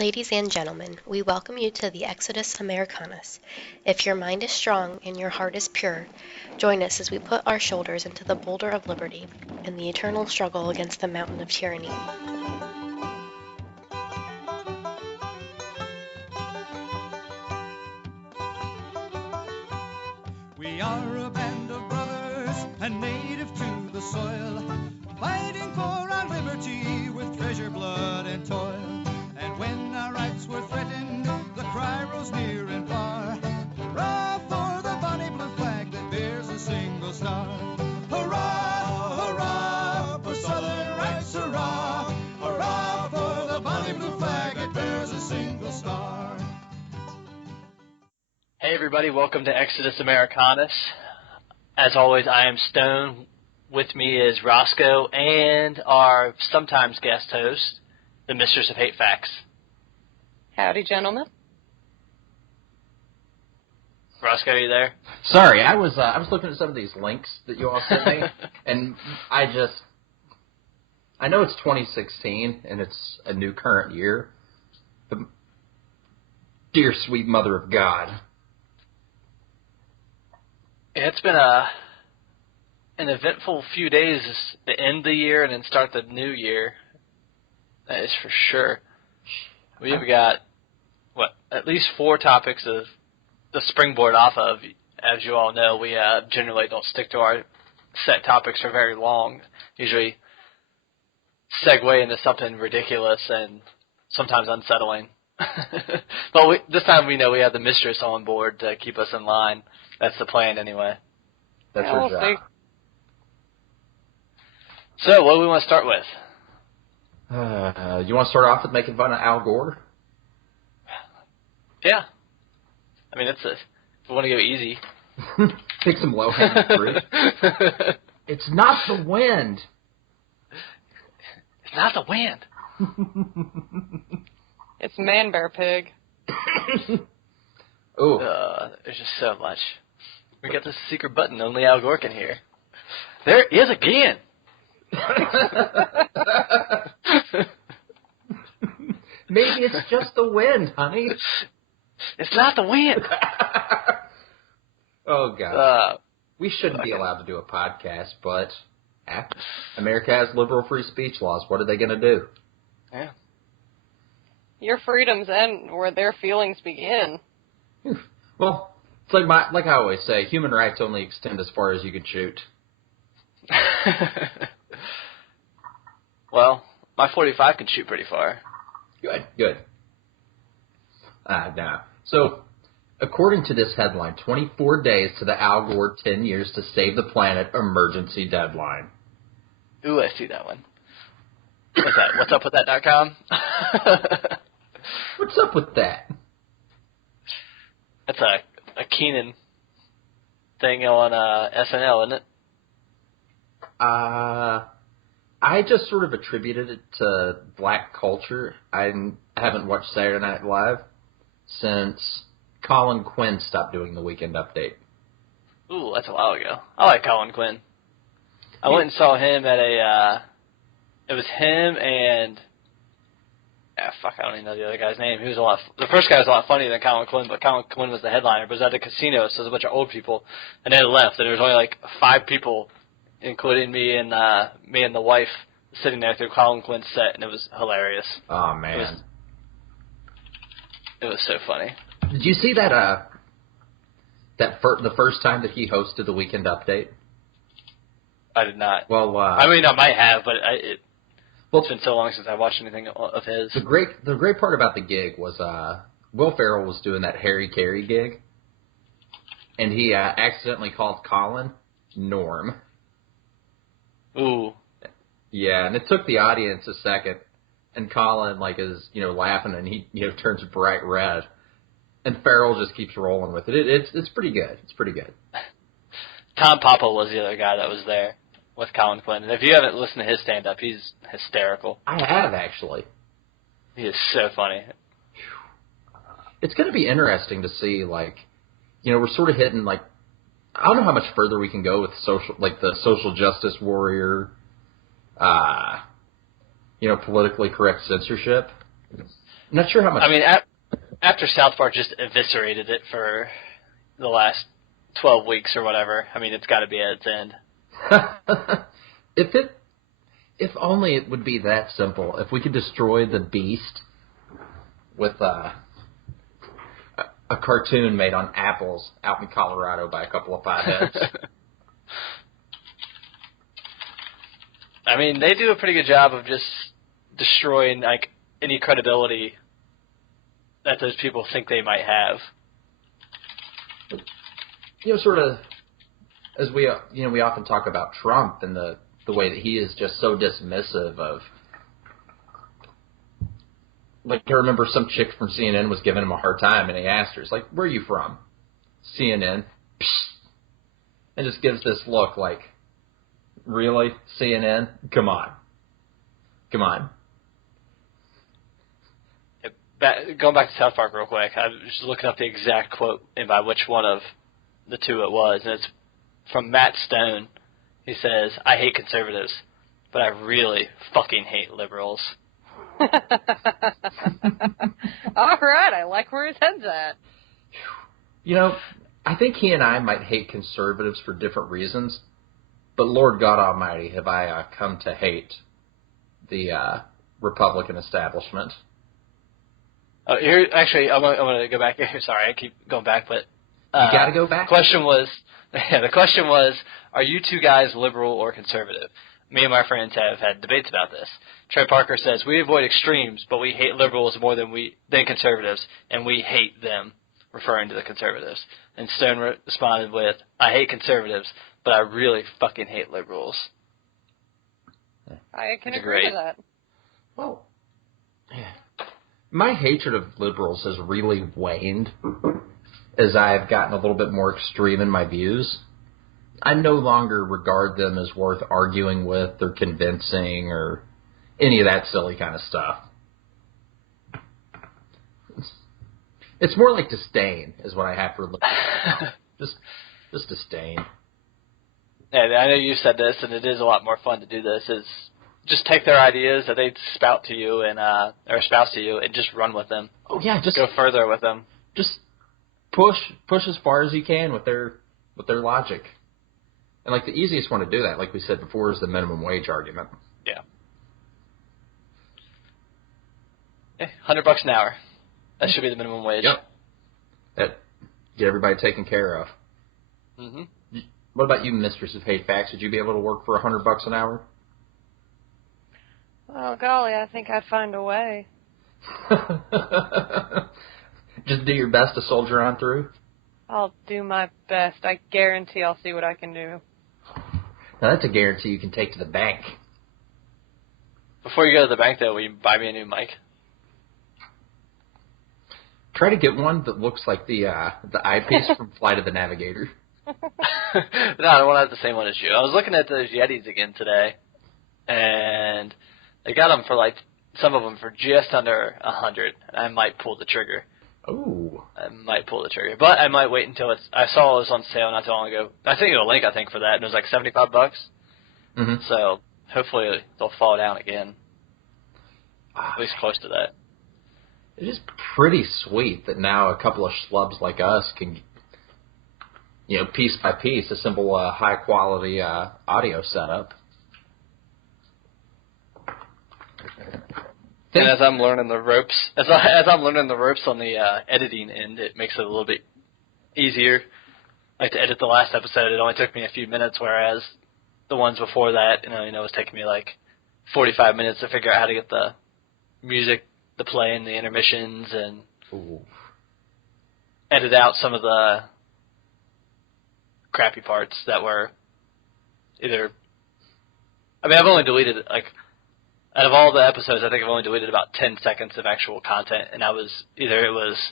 Ladies and gentlemen, we welcome you to the Exodus Americanus. If your mind is strong and your heart is pure, join us as we put our shoulders into the boulder of liberty and the eternal struggle against the mountain of tyranny. We are a band of brothers and native to the soil, fighting for our liberty with treasure, blood, and toil. And when our rights were threatened, the cry rose near and far. Hurrah for the bonny blue flag that bears a single star. Hurrah, hurrah for Southern rights, hurrah. Hurrah for the bonny blue flag that bears a single star. Hey everybody, welcome to Exodus Americanus. As always, I am Stone. With me is Roscoe and our sometimes guest host, the Mistress of Hate Facts. Howdy, gentlemen. Roscoe, are you there? Sorry, I was looking at some of these links that you all sent me, and I know it's 2016 and it's a new current year, but dear sweet mother of God. It's been an eventful few days to end the year and then start the new year. That is for sure. We've got, at least 4 topics of the springboard off of. As you all know, we generally don't stick to our set topics for very long. Usually segue into something ridiculous and sometimes unsettling. But this time we know we have the mistress on board to keep us in line. That's the plan anyway. That's her job. See. So, what do we want to start with? You want to start off with making fun of Al Gore? Yeah. I mean, if we want to go easy. Pick some low-hanging fruit. It's not the wind. It's not the wind. It's Man Bear Pig. Oh. There's just so much. We got this secret button only Al Gore can hear. There is again. Maybe it's just the wind, honey. It's not the wind. Oh, God. We shouldn't be allowed to do a podcast, but America has liberal free speech laws. What are they going to do? Yeah. Your freedoms end where their feelings begin. Well, it's like I always say, human rights only extend as far as you can shoot. Well, my 45 can shoot pretty far. Good. Now, so, according to this headline, 24 days to the Al Gore 10 years to save the planet emergency deadline. Ooh, I see that one. What's that? What's up with that.com? What's up with that? That's a Keenan thing on SNL, isn't it? I just sort of attributed it to black culture. I haven't watched Saturday Night Live since Colin Quinn stopped doing the Weekend Update. Ooh, that's a while ago. I like Colin Quinn. I went and saw him at it was him and, I don't even know the other guy's name. The first guy was a lot funnier than Colin Quinn, but Colin Quinn was the headliner. But it was at a casino, so there was a bunch of old people, and they left, and there was only like 5 people, including me and the wife, sitting there through Colin Quinn's set, and it was hilarious. Oh, man. It was so funny. Did you see that the first time that he hosted the Weekend Update? I did not. Well, I mean, I might have, but it's been so long since I watched anything of his. The great part about the gig was Will Ferrell was doing that Harry Carey gig, and he accidentally called Colin Norm. Ooh. Yeah, and it took the audience a second, and Colin is laughing, and he turns bright red, and Ferrell just keeps rolling with it. It's pretty good. It's pretty good. Tom Papa was the other guy that was there with Colin Quinn. And if you haven't listened to his stand-up, he's hysterical. I have, actually. He is so funny. It's going to be interesting to see, we're sort of hitting, I don't know how much further we can go with the social justice warrior, politically correct censorship. I'm not sure how much. I mean, after South Park just eviscerated it for the last 12 weeks or whatever, I mean, it's got to be at its end. If only it would be that simple. If we could destroy the beast with a cartoon made on apples out in Colorado by a couple of potheads. I mean, they do a pretty good job of just destroying like any credibility that those people think they might have. You know, sort of, as we often talk about Trump and the way that he is just so dismissive of. Like, I remember some chick from CNN was giving him a hard time, and he asked her, "It's like, where are you from?" CNN. Psst. And just gives this look like, really? CNN? Come on. Going back to South Park real quick, I was just looking up the exact quote and by which one of the two it was, and it's from Matt Stone. He says, "I hate conservatives, but I really fucking hate liberals." All right, I like where his head's at. You know, I think he and I might hate conservatives for different reasons, but Lord God Almighty, have I come to hate the Republican establishment. Here, actually, I'm going to go back here. Sorry, I keep going back, but you got to go back. The question was, are you two guys liberal or conservative? Me and my friends have had debates about this. Trey Parker says, we avoid extremes, but we hate liberals more than conservatives, and we hate them, referring to the conservatives. And Stone responded with, I hate conservatives, but I really fucking hate liberals. I can agree with that. Well, my hatred of liberals has really waned as I've gotten a little bit more extreme in my views. I no longer regard them as worth arguing with or convincing or any of that silly kind of stuff. It's more like disdain is what I have for liberals. just disdain. Yeah, I know you said this, and it is a lot more fun to do this, is just take their ideas that they spout to you and or espouse to you and just run with them. Oh yeah, just go further with them. Just push as far as you can with their logic. And like the easiest one to do that, like we said before, is the minimum wage argument. Yeah. $100 an hour. That should be the minimum wage. Yep. That get everybody taken care of. Mhm. What about you, Mistress of Hate Facts? Would you be able to work for $100 an hour? Oh golly, I think I'd find a way. Just do your best to soldier on through? I'll do my best. I guarantee I'll see what I can do. Now that's a guarantee you can take to the bank. Before you go to the bank, though, will you buy me a new mic? Try to get one that looks like the eyepiece from Flight of the Navigator. No, I don't want to have the same one as you. I was looking at those Yetis again today, and they got them for some of them for just under $100. I might pull the trigger. Ooh. I might pull the trigger, but I might wait until I saw it was on sale not too long ago. I think a link for that, and it was like $75. Mm-hmm. So hopefully they'll fall down again, at least close to that. It is pretty sweet that now a couple of schlubs like us can, piece by piece, assemble a high quality audio setup. And as I'm learning the ropes, as I'm learning the ropes on the editing end, it makes it a little bit easier. Like to edit the last episode, it only took me a few minutes, whereas the ones before that, it was taking me like 45 minutes to figure out how to get the music to play and the intermissions and edit out some of the crappy parts that were either. I've only deleted out of all the episodes, I think I've only deleted about 10 seconds of actual content, and it was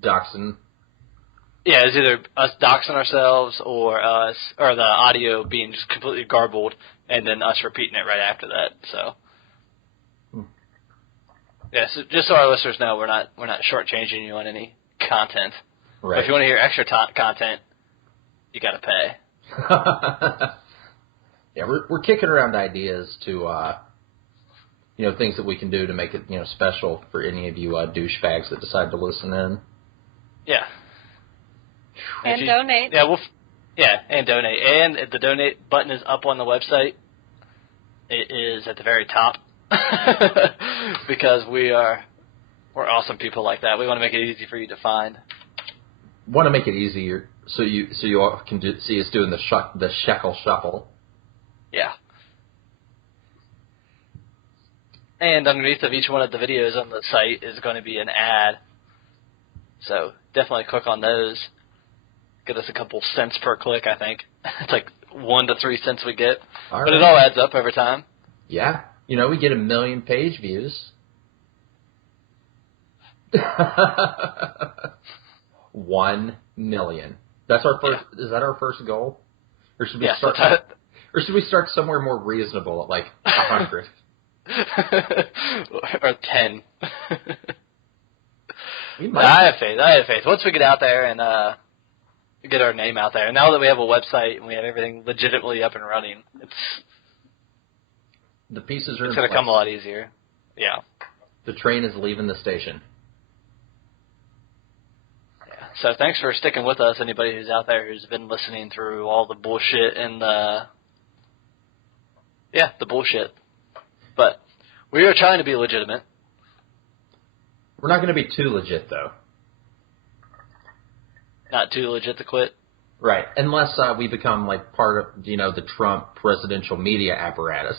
doxing. Yeah, it was either us doxing ourselves or the audio being just completely garbled, and then us repeating it right after that. So, yeah, so just so our listeners know, we're not shortchanging you on any content. Right. But if you want to hear extra content, you got to pay. Yeah, we're kicking around ideas to things that we can do to make it, special for any of you douchebags that decide to listen in. Yeah. And donate. Yeah, and donate. And the donate button is up on the website. It is at the very top. Because we're awesome people like that. We want to make it easy for you to find. Want to make it easier so you all can see us doing the shekel shuffle. Yeah. And underneath of each one of the videos on the site is going to be an ad. So definitely click on those. Get us a couple cents per click, I think. It's like 1 to 3 cents we get. But it all adds up over time. Yeah. We get 1 million page views. 1 million. That's our first. Yeah. Is that our first goal? Or should we start? Or should we start somewhere more reasonable at like 100? Or 10. I have faith. Once we get out there and get our name out there, and now that we have a website and we have everything legitimately up and running, the pieces it's going to come a lot easier. Yeah. The train is leaving the station. Yeah. So thanks for sticking with us, anybody who's out there who's been listening through all the bullshit and the bullshit. But we are trying to be legitimate. We're not going to be too legit, though. Not too legit to quit? Right. Unless we become, like, part of, the Trump presidential media apparatus.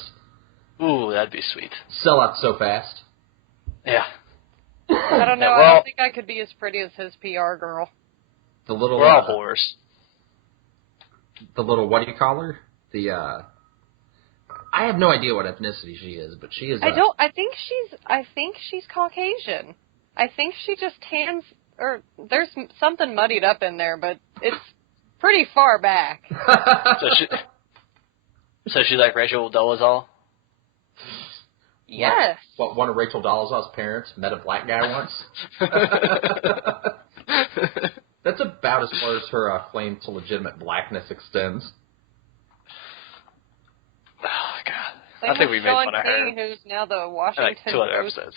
Ooh, that'd be sweet. Sell out so fast. Yeah. I don't know. I don't think I could be as pretty as his PR girl. The little... We're all whores. The little, what do you call her? I have no idea what ethnicity she is, but she is... I think she's Caucasian. I think she just tans... Or there's something muddied up in there, but it's pretty far back. So she like Rachel Dolezal? Yes. What, one of Rachel Dolezal's parents met a black guy once? That's about as far as her claim to legitimate blackness extends. Oh, God. Same I think we made Sean fun of King, her. who's now the Washington like 2 other Post. episodes.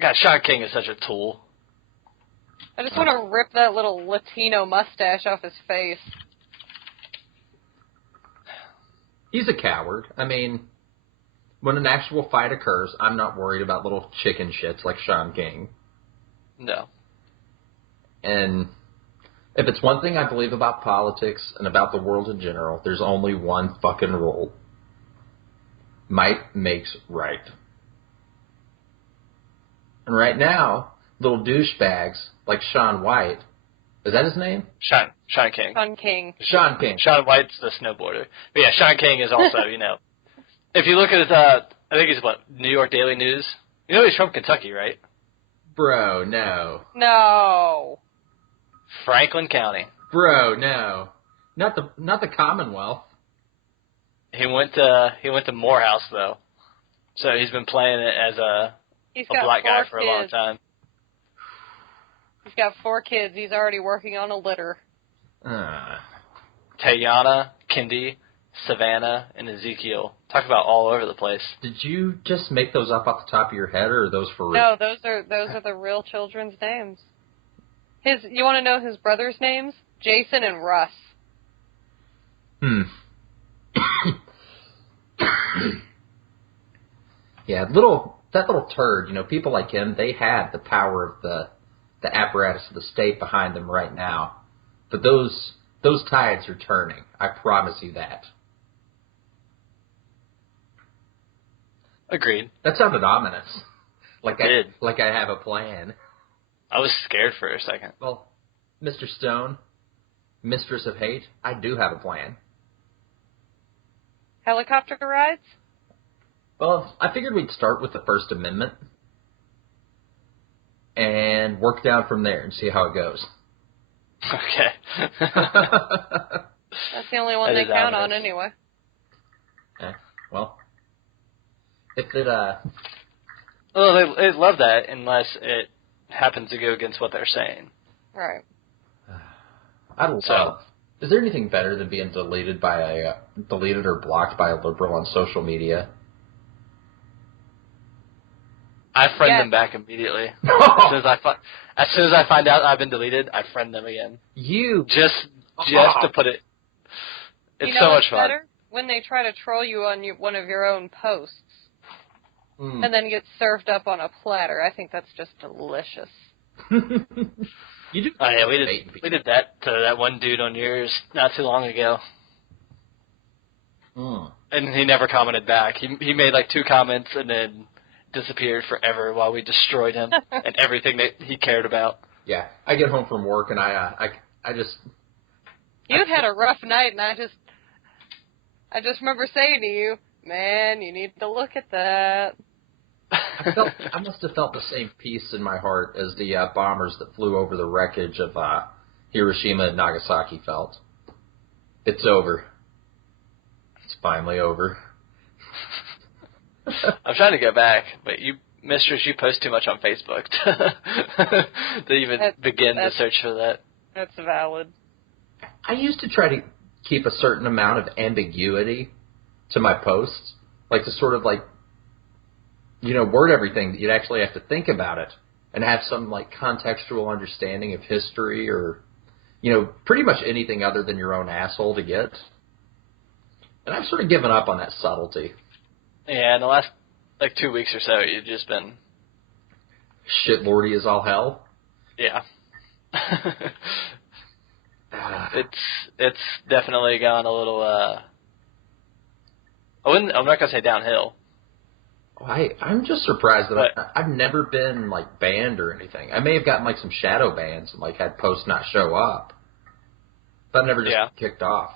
God, Sean King is such a tool. I just want to rip that little Latino mustache off his face. He's a coward. I mean, when an actual fight occurs, I'm not worried about little chicken shits like Sean King. No. And if it's one thing I believe about politics and about the world in general, there's only one fucking rule. Might makes right. And right now, little douchebags like Shaun White, is that his name? Sean King. Sean King. Sean King. Shaun White's the snowboarder. But yeah, Sean King is also, if you look at his, I think he's New York Daily News. You know he's from Kentucky, right? Bro, no. No. Franklin County. Bro, no. Not the Commonwealth. He went to Morehouse though. So he's been playing it as a black guy for a long time. He's got 4 kids. He's already working on a litter. Tayana, Kendi, Savannah, and Ezekiel. Talk about all over the place. Did you just make those up off the top of your head, or are those for real? No, those are the real children's names. You want to know his brothers' names? Jason and Russ. Yeah, that little turd, people like him, they have the power of the apparatus of the state behind them right now. But those tides are turning. I promise you that. Agreed. That sounded ominous. Like I have a plan. I was scared for a second. Well, Mr. Stone, Mistress of Hate, I do have a plan. Helicopter rides? Well, I figured we'd start with the First Amendment and work down from there and see how it goes. Okay. That's the only one they count on anyway. Well, if it, Well, they love that unless it happens to go against what they're saying. Right. I Is there anything better than being deleted or blocked by a liberal on social media? I friend Yes. them back immediately. As soon as I find out I've been deleted, I friend them again. Just to put it. It's You know so what's much fun. better? When they try to troll you on one of your own posts, and then get served up on a platter. I think that's just delicious. You do. Oh yeah, we did that to that one dude on yours not too long ago. And he never commented back. He made like 2 comments and then disappeared forever while we destroyed him and everything that he cared about. Yeah, I get home from work and I just. You'd had a rough night, and I just remember saying to you, man, you need to look at that. I must have felt the same peace in my heart as the bombers that flew over the wreckage of Hiroshima and Nagasaki felt. It's over. It's finally over. I'm trying to go back, but you post too much on Facebook to even begin to search for that. That's valid. I used to try to keep a certain amount of ambiguity to my posts, like to sort of like, word everything that you'd actually have to think about it and have some like contextual understanding of history or, pretty much anything other than your own asshole to get. And I've sort of given up on that subtlety. Yeah, in the last, 2 weeks or so, you've just been... Shitlordy as all hell? Yeah. It's definitely gone a little, I'm not going to say downhill. I'm just surprised that I've never been, banned or anything. I may have gotten, some shadow bans and, had posts not show up. But I've never just kicked off.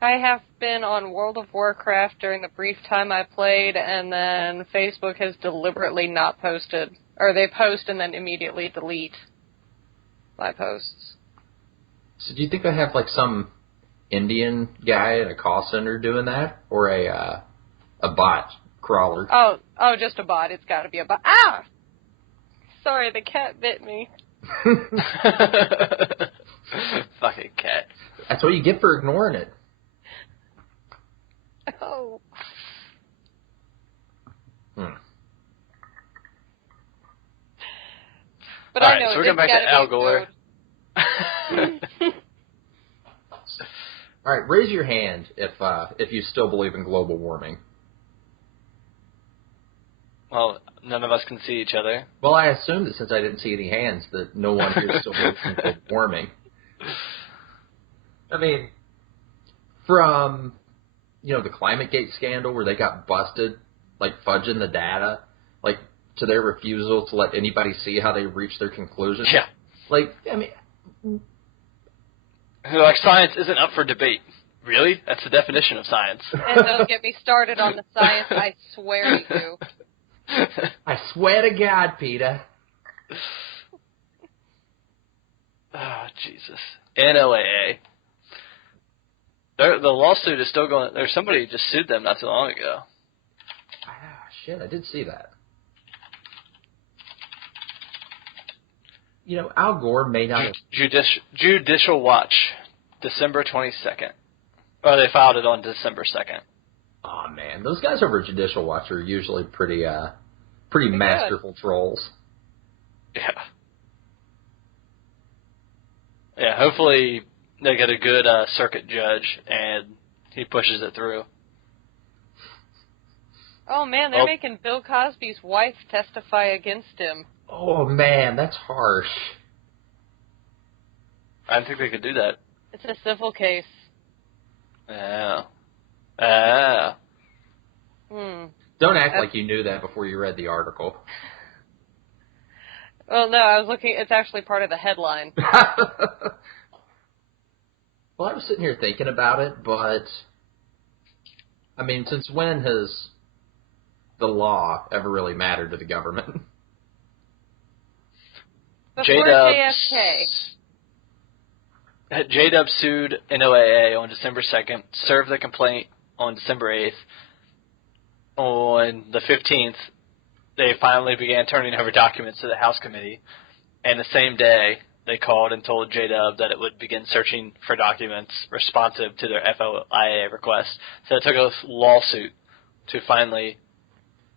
I have been on World of Warcraft during the brief time I played, and then Facebook has deliberately not posted. Or they post and then immediately delete my posts. So do you think I have, some Indian guy at a call center doing that? Or a bot crawler? Oh, just a bot. It's got to be a bot. Ah! Sorry, the cat bit me. Fucking cat. That's what you get for ignoring it. Oh. But all I right, know so we're going back to Al Gore. All right, raise your hand if you still believe in global warming. Well, none of us can see each other. Well, I assume that since I didn't see any hands, that no one here still believes in global warming. I mean, from the ClimateGate scandal where they got busted, fudging the data, to their refusal to let anybody see how they reached their conclusions. Yeah. Science isn't up for debate. Really? That's the definition of science. And don't get me started on the science, I swear to you. I swear to God, Peter. Oh, Jesus. NOAA. The lawsuit is still going. There's somebody just sued them not too long ago. Ah, shit, I did see that. Al Gore may not have... Judicial Watch, December 22nd. Or they filed it on December 2nd. Oh, man. Those guys over at Judicial Watch are usually pretty masterful trolls. Yeah. Yeah, hopefully they get a good circuit judge and he pushes it through. Oh, man, they're making Bill Cosby's wife testify against him. Oh, man, that's harsh. I don't think they could do that. It's a civil case. Yeah. Don't act like you knew that before you read the article. Well, no, I was looking. It's actually part of the headline. Well, I was sitting here thinking about it, but, I mean, since when has the law ever really mattered to the government? Before JFK. J-Dub sued NOAA on December 2nd, served the complaint on December 8th. On the 15th, they finally began turning over documents to the House committee. And the same day, they called and told J-Dub that it would begin searching for documents responsive to their FOIA request. So it took a lawsuit to finally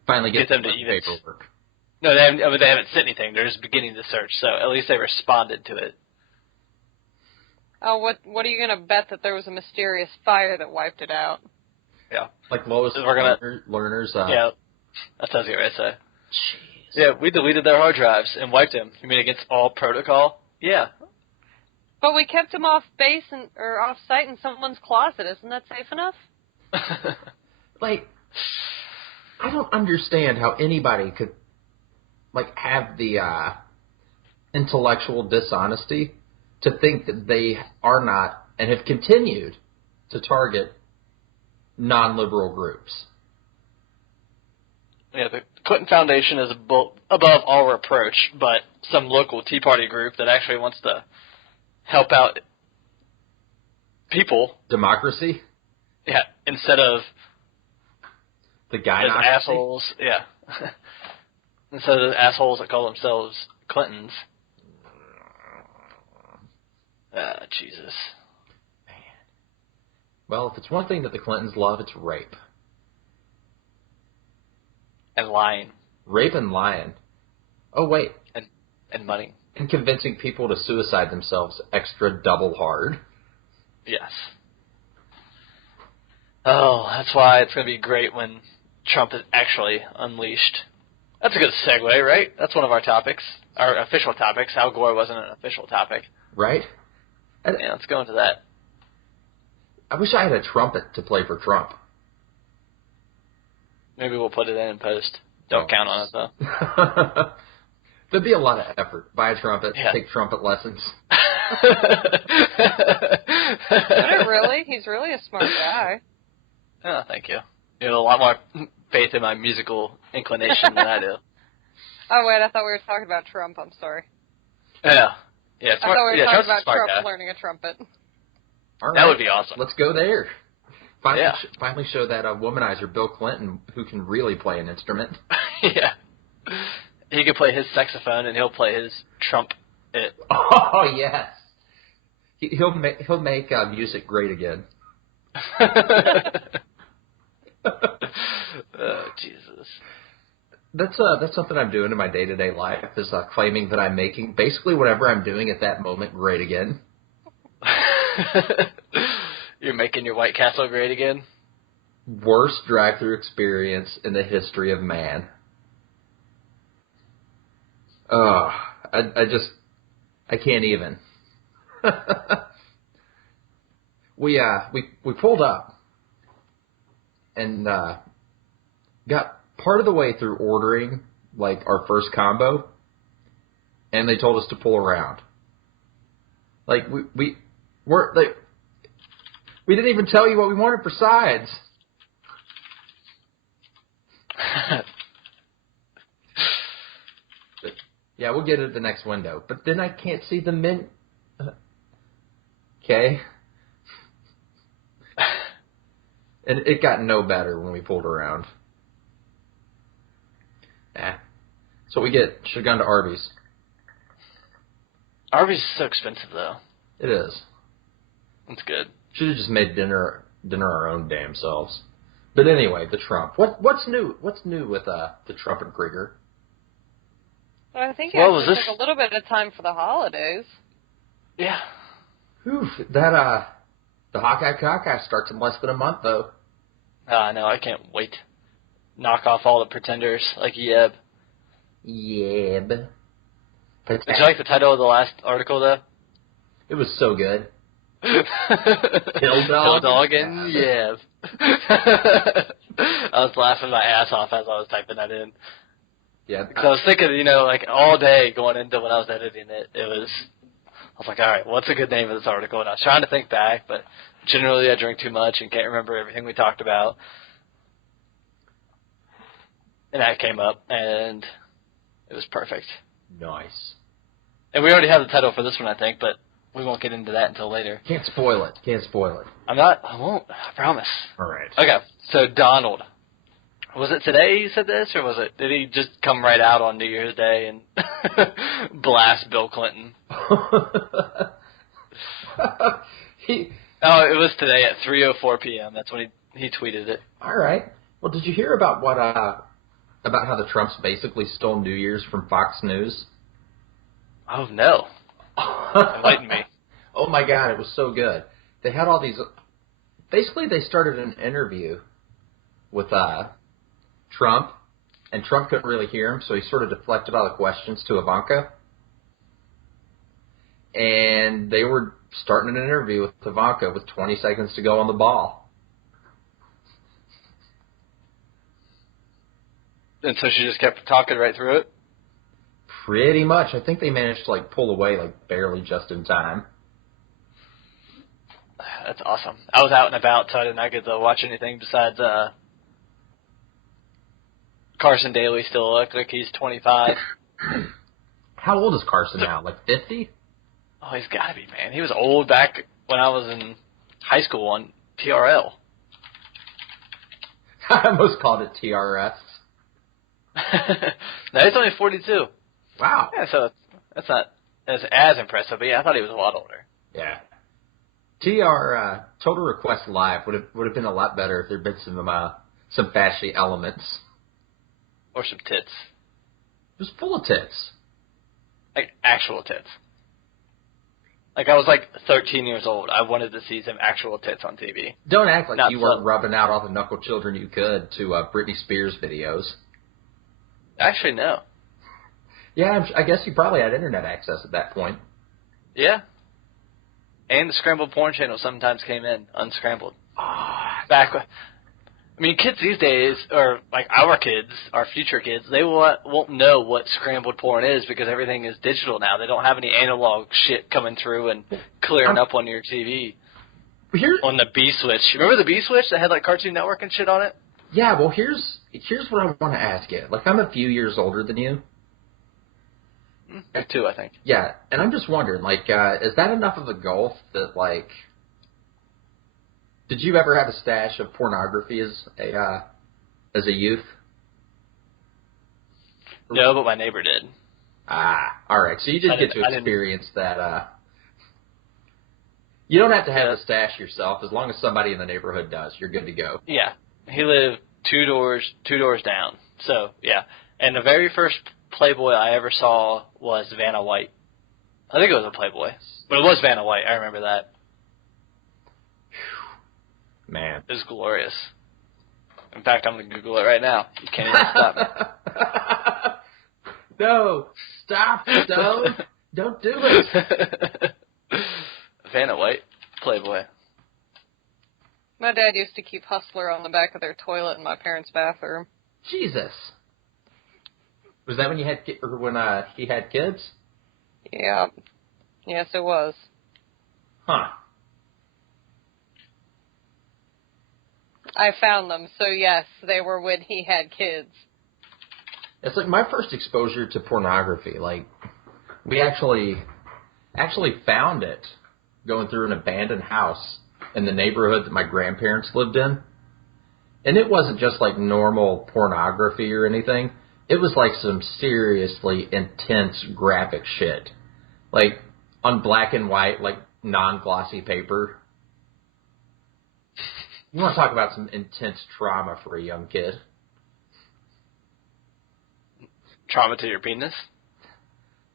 get them to even paperwork. No, they haven't sent anything. They're just beginning the search. So at least they responded to it. Oh, what are you going to bet that there was a mysterious fire that wiped it out? Yeah. Like Lois Lerner's. Yeah, that sounds right, so. Jeez. Yeah, we deleted their hard drives and wiped them. You mean against all protocol? Yeah. But we kept them off base or off site in someone's closet. Isn't that safe enough? Like, I don't understand how anybody could, like, have the intellectual dishonesty to think that they are not and have continued to target non-liberal groups. Yeah, the Clinton Foundation is above all reproach, but some local Tea Party group that actually wants to help out people. Democracy? Yeah, instead of the guy those assholes. Yeah. Instead of the assholes that call themselves Clintons. Jesus. Man. Well, if it's one thing that the Clintons love, it's rape. And lying. Rape and lying. Oh, wait. And money. And convincing people to suicide themselves extra double hard. Yes. Oh, that's why it's going to be great when Trump is actually unleashed. That's a good segue, right? That's one of our topics. Our official topics. Al Gore wasn't an official topic. Right? Yeah, let's go into that. I wish I had a trumpet to play for Trump. Maybe we'll put it in post. Don't count on it, though. There'd be a lot of effort. Buy a trumpet, Yeah. take trumpet lessons. Would it really? He's really a smart guy. Oh, thank you. You have a lot more faith in my musical inclination than I do. Oh, wait, I thought we were talking about Trump. I'm sorry. Yeah. Yeah, I thought we were talking Trump's a about smart Trump guy. learning a trumpet. All right. That would be awesome. Let's go there. Finally show that womanizer Bill Clinton who can really play an instrument. Yeah. He could play his saxophone and he'll play his trumpet. Oh, yes. He'll make music great again. Oh, Jesus. That's something I'm doing in my day-to-day life, is claiming that I'm making basically whatever I'm doing at that moment great again. You're making your White Castle great again? Worst drive-through experience in the history of man. Oh, I can't even. We pulled up and got part of the way through ordering like our first combo, and they told us to pull around. Like we weren't like we didn't even tell you what we wanted for sides. But, yeah, we'll get it at the next window. But then I can't see the menu. Okay. And it got no better when we pulled around. So we should have gone to Arby's. Arby's is so expensive, though. It is. It's good. Should have just made dinner our own damn selves. But anyway, the Trump. What's new? What's new with the Trump and Krieger? I think it Well, actually took a little bit of time for the holidays. Yeah. Whew, the Hawkeye Cockeye starts in less than a month, though. I know. I can't wait. Knock off all the pretenders like Yeb. Yeb. Did you like the title of the last article, though? It was so good. Hill Dog and Yeb. I was laughing my ass off as I was typing that in. Yeah. Because I was thinking, like all day going into when I was editing it, I was like, all right, what's a good name of this article? And I was trying to think back, but generally I drink too much and can't remember everything we talked about. And that came up, and it was perfect. Nice. And we already have the title for this one, I think, but we won't get into that until later. Can't spoil it. I won't. I promise. All right. Okay, so Donald. Was it today he said this, or did he just come right out on New Year's Day and blast Bill Clinton? Oh, it was today at 3:04 p.m. That's when he tweeted it. All right. Well, did you hear about about how the Trumps basically stole New Year's from Fox News? Oh no! Enlighten me. Oh my God, it was so good. They had all these. Basically, they started an interview with Trump, and Trump couldn't really hear him, so he sort of deflected all the questions to Ivanka. And they were starting an interview with Ivanka with 20 seconds to go on the ball. And so she just kept talking right through it? Pretty much. I think they managed to pull away barely just in time. That's awesome. I was out and about, so I did not get to watch anything besides Carson Daly still look like he's 25. How old is Carson now? 50? Oh, he's got to be, man. He was old back when I was in high school on TRL. I almost called it TRS. No, he's only 42. Wow. Yeah, so that's not as impressive, but yeah, I thought he was a lot older. Yeah. Total Request Live would have been a lot better if there'd been some fashy elements. Or some tits. It was full of tits. Like actual tits. I was 13 years old. I wanted to see some actual tits on TV. Don't act like Not you weren't rubbing out all the knuckle children you could to Britney Spears videos. Actually, no. Yeah, I guess you probably had internet access at that point. Yeah. And the scrambled porn channel sometimes came in unscrambled. Kids these days, or our kids, our future kids, they won't know what scrambled porn is because everything is digital now. They don't have any analog shit coming through and clearing up on your TV. On the B switch. Remember the B switch that had Cartoon Network and shit on it? Yeah, well here's what I want to ask you. I'm a few years older than you. Two, I think. Yeah, and I'm just wondering, is that enough of a gulf that, did you ever have a stash of pornography as a youth? No, but my neighbor did. Ah, all right. So you did get to experience that. You don't have to have a stash yourself. As long as somebody in the neighborhood does, you're good to go. Yeah, he lived two doors down. So yeah, and the very first Playboy I ever saw was Vanna White. I think it was a Playboy, but it was Vanna White. I remember that. Man, it was glorious. In fact, I'm gonna Google it right now. You can't even stop me. No, stop, Stone! Don't do it. Vanna White, Playboy. My dad used to keep Hustler on the back of their toilet in my parents' bathroom. Jesus. Was that when he had kids? Yeah. Yes, it was. Huh. I found them, so yes, they were when he had kids. It's my first exposure to pornography. We actually found it going through an abandoned house in the neighborhood that my grandparents lived in. And it wasn't just normal pornography or anything. It was some seriously intense graphic shit. On black and white, non-glossy paper. You want to talk about some intense trauma for a young kid. Trauma to your penis?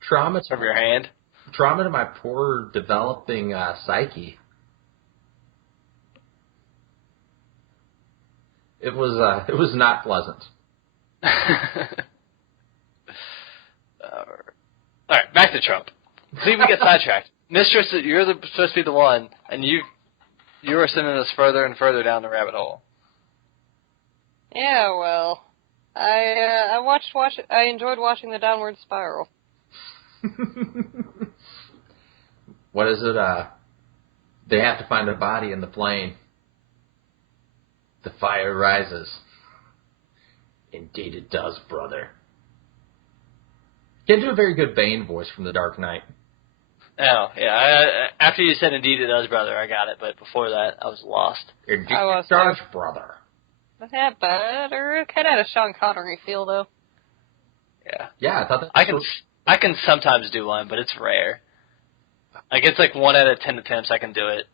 Trauma to your hand? Trauma to my poor developing psyche. It was not pleasant. All right, back to Trump. See, we get sidetracked. Mistress, you're supposed to be the one, and you are sending us further and further down the rabbit hole. Yeah, well, I enjoyed watching the Downward Spiral. What is it? They have to find a body in the plane. The fire rises. Indeed it does, brother. Can't do a very good Bane voice from The Dark Knight. Oh, yeah. After you said indeed it does, brother, I got it. But before that, I was lost. Indeed it does, brother. Yeah, better. It kind of had a Sean Connery feel, though. Yeah. Yeah, I thought that. I can sometimes do one, but it's rare. Like it's like 1 out of 10 attempts I can do it.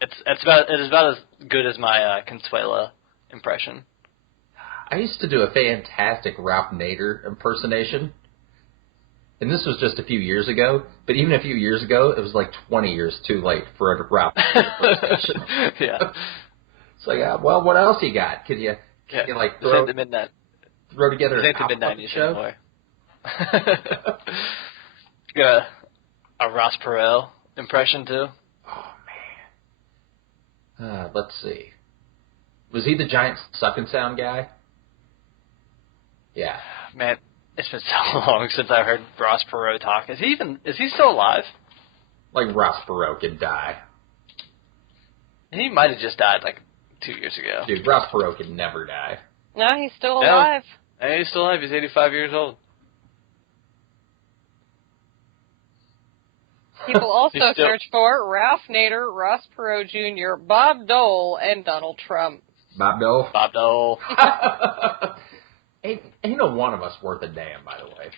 It is about as good as my Consuela impression. I used to do a fantastic Ralph Nader impersonation. And this was just a few years ago, but even a few years ago, it was like 20 years too late for a Ralph Nader impersonation. Yeah. It's like, well, what else you got? Can you like this throw ain't the midnight. Throw together This an ain't the Alpha mid-90s show? anymore. Got a Ross Perot impression too. Oh man. Let's see. Was he the giant suck and sound guy? Yeah. Man, it's been so long since I heard Ross Perot talk. Is he still alive? Like Ross Perot could die. He might have just died like 2 years ago. Dude, Ross Perot could never die. No, he's still alive. Hey, he's still alive. He's 85 years old. People also search for Ralph Nader, Ross Perot Jr., Bob Dole, and Donald Trump. Bob Dole? Bob Dole. ain't no one of us worth a damn, by the way.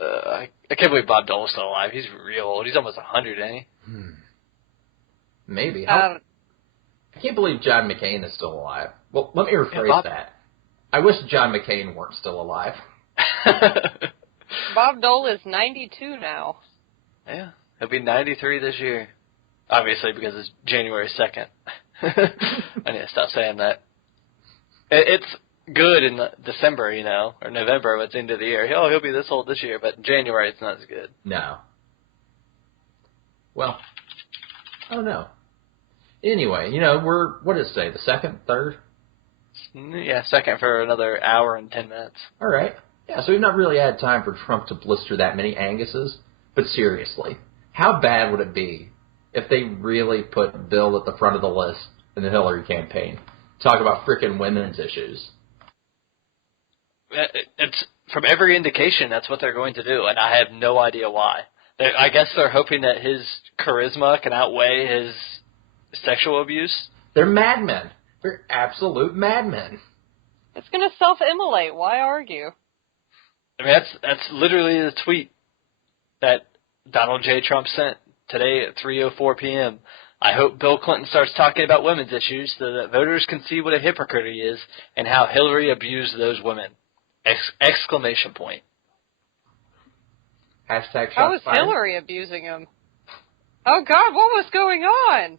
I can't believe Bob Dole's still alive. He's real old. He's almost 100, ain't he? Maybe. I can't believe John McCain is still alive. Well, let me rephrase that. I wish John McCain weren't still alive. Bob Dole is 92 now. Yeah, he'll be 93 this year. Obviously, because it's January 2nd. I need to stop saying that. It's good in December, or November, but it's the end of the year. He'll be this old this year, but in January it's not as good. No. Well, I don't know. Anyway, we're, what did it say, the second, third? Yeah, second for another hour and 10 minutes. All right. Yeah, so we've not really had time for Trump to blister that many Anguses. But seriously, how bad would it be if they really put Bill at the front of the list in the Hillary campaign? Talk about frickin' women's issues. It's from every indication that's what they're going to do, and I have no idea why. I guess they're hoping that his charisma can outweigh his sexual abuse. They're madmen. They're absolute madmen. It's going to self-immolate. Why argue? I mean, that's literally the tweet that Donald J. Trump sent today at 3:04 p.m. I hope Bill Clinton starts talking about women's issues so that voters can see what a hypocrite he is and how Hillary abused those women. Exclamation point. Hashtag How was Hillary abusing him? Oh, God, what was going on?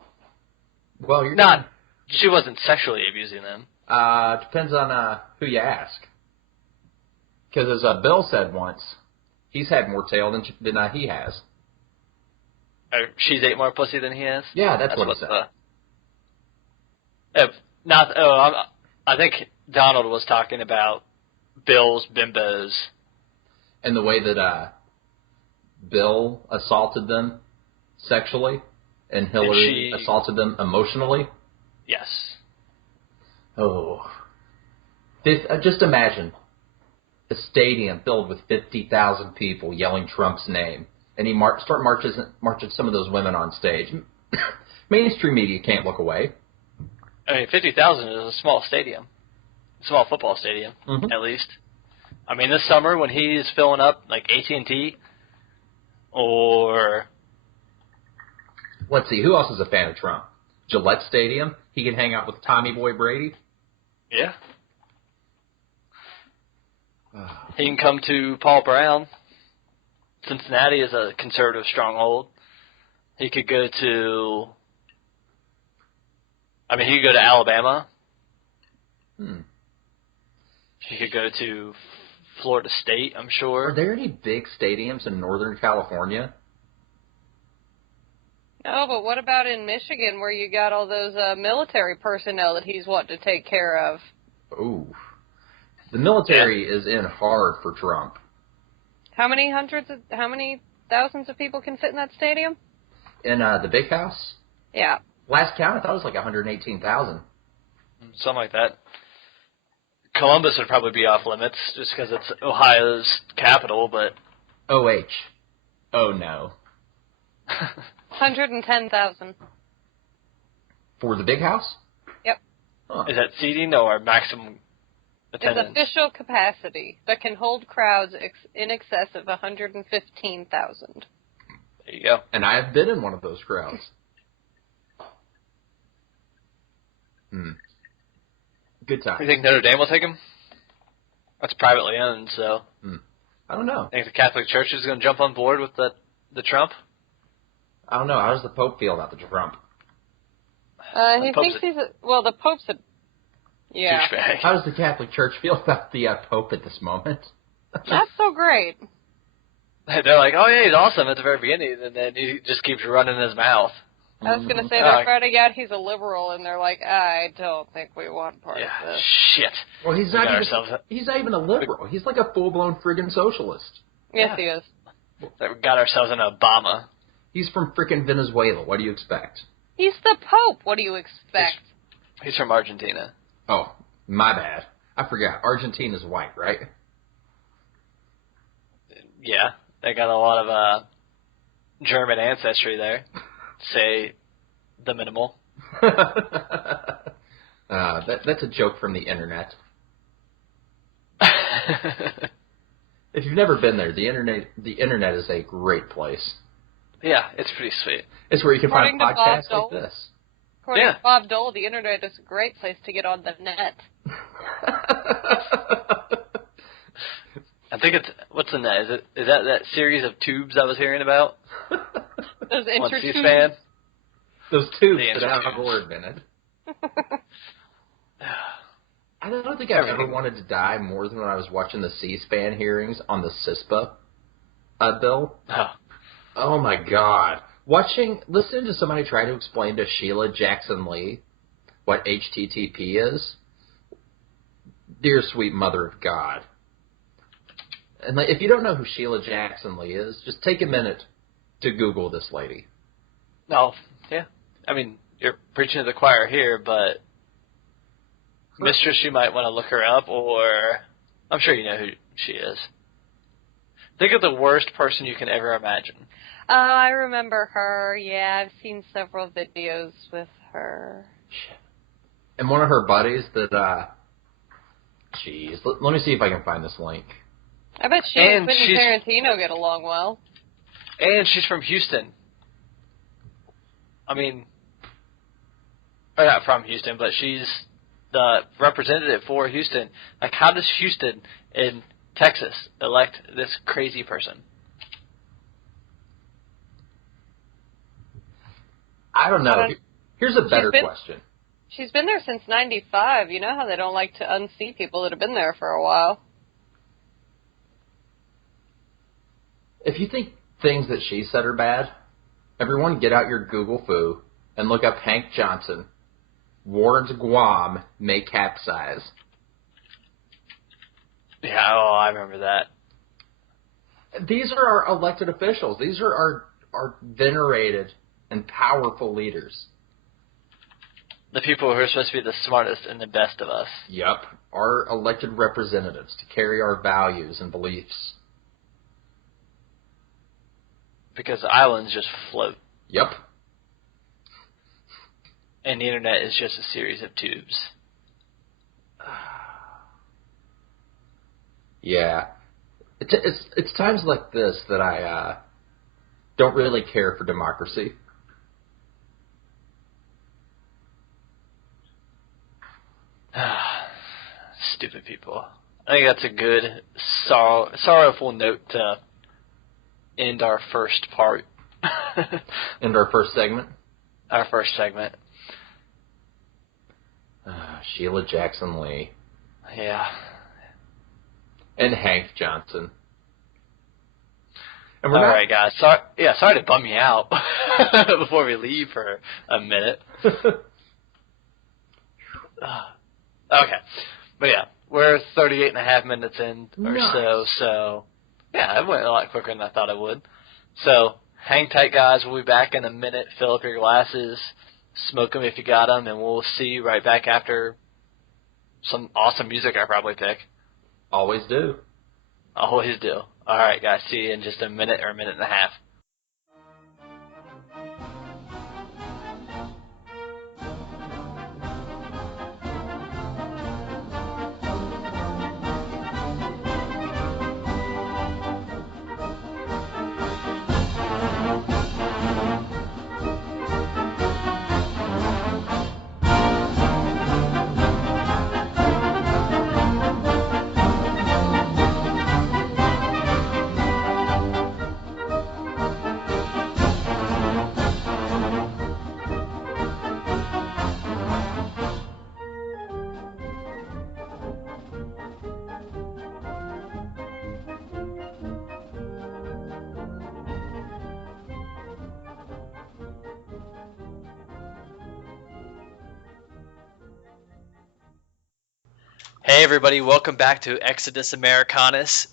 Well, you're not. She wasn't sexually abusing them. Depends on who you ask. Because as Bill said once, he's had more tail than he has. She's ate more pussy than he has? Yeah, that's what he said. I think Donald was talking about Bill's bimbos. And the way that Bill assaulted them sexually and Hillary assaulted them emotionally? Yes. Oh. Just imagine a stadium filled with 50,000 people yelling Trump's name. And he marching some of those women on stage. Mainstream media can't look away. I mean, 50,000 is a small stadium. Small football stadium, at least. I mean, this summer when he's filling up, like, AT&T or... Let's see, who else is a fan of Trump? Gillette Stadium? He can hang out with Tommy Boy Brady? Yeah. He can come to Paul Brown. Cincinnati is a conservative stronghold. He could go to... he could go to Alabama. He could go to Florida State, I'm sure. Are there any big stadiums in Northern California? No, but what about in Michigan where you got all those military personnel that he's wanting to take care of? Ooh. The military is in hard for Trump. How many thousands of people can fit in that stadium? In the big house? Yeah. Last count, I thought it was like 118,000. Something like that. Columbus would probably be off limits just because it's Ohio's capital, but... OH. Oh, no. 110,000. For the big house? Huh. Is that seating or maximum It's attendance? official capacity, but can hold crowds in excess of 115,000. There you go. And I have been in one of those crowds. Good time. You think Notre Dame will take him? That's privately owned, so. I don't know. Think the Catholic Church is going to jump on board with the Trump? I don't know. How does the Pope feel about the Trump? He thinks he's the Pope's a... Yeah. Douchebag. How does the Catholic Church feel about the Pope at this moment? Not so great. They're like, oh yeah, he's awesome at the very beginning, and then he just keeps running his mouth. I was going to say, they're finding out he's a liberal, and they're like, I don't think we want part of this. Shit. Well, he's not even a liberal. He's like a full-blown friggin' socialist. Yes, he is. We got ourselves an Obama. He's from frickin' Venezuela. What do you expect? He's the Pope. What do you expect? He's from Argentina. Oh, my bad. I forgot. Argentina's white, right? Yeah, they got a lot of German ancestry there. Say the minimal. That's a joke from the internet. If you've never been there, the internet is a great place. Yeah, it's pretty sweet. It's where you can find podcasts like this. According to Bob Dole, the internet is a great place to get on the net. I think it's what's in that? Is that series of tubes I was hearing about? Those On intertubes. C-SPAN? Those tubes The that intertubes. Al Gore invented. I don't think I've ever wanted to die more than when I was watching the C-SPAN hearings on the CISPA bill. Oh. Oh my God. Listening to somebody try to explain to Sheila Jackson Lee what HTTP is, dear sweet mother of God. And if you don't know who Sheila Jackson Lee is, just take a minute to Google this lady. No, yeah. I mean, you're preaching to the choir here, but Mistress, you might want to look her up, or I'm sure you know who she is. Think of the worst person you can ever imagine. Oh, I remember her. Yeah, I've seen several videos with her. And one of her buddies that, jeez, let me see if I can find this link. I bet she and Quentin Tarantino get along well. And she's from Houston. I mean, or not from Houston, but she's the representative for Houston. Like, how does Houston in Texas elect this crazy person? I don't know. Here's a better question. She's been there since 95. You know how they don't like to unseat people that have been there for a while. If you think things that she said are bad, everyone get out your Google foo and look up Hank Johnson. Warns Guam may capsize. Yeah, oh, I remember that. These are our elected officials. These are our venerated and powerful leaders. The people who are supposed to be the smartest and the best of us. Yep. Our elected representatives to carry our values and beliefs. Because islands just float. Yep. And the internet is just a series of tubes. Yeah. It's times like this that I don't really care for democracy. Stupid people. I think that's a good sorrowful note to end our first part. End our first segment? Our first segment. Sheila Jackson Lee. Yeah. And Hank Johnson. And All right, guys. Sorry to bum you out before we leave for a minute. Okay. But yeah, we're 38 and a half minutes in or so yeah, it went a lot quicker than I thought it would. So hang tight, guys. We'll be back in a minute. Fill up your glasses, smoke them if you got them, and we'll see you right back after some awesome music I probably pick. Always do. Always do. All right, guys. See you in just a minute or a minute and a half. Hey everybody, welcome back to Exodus Americanus.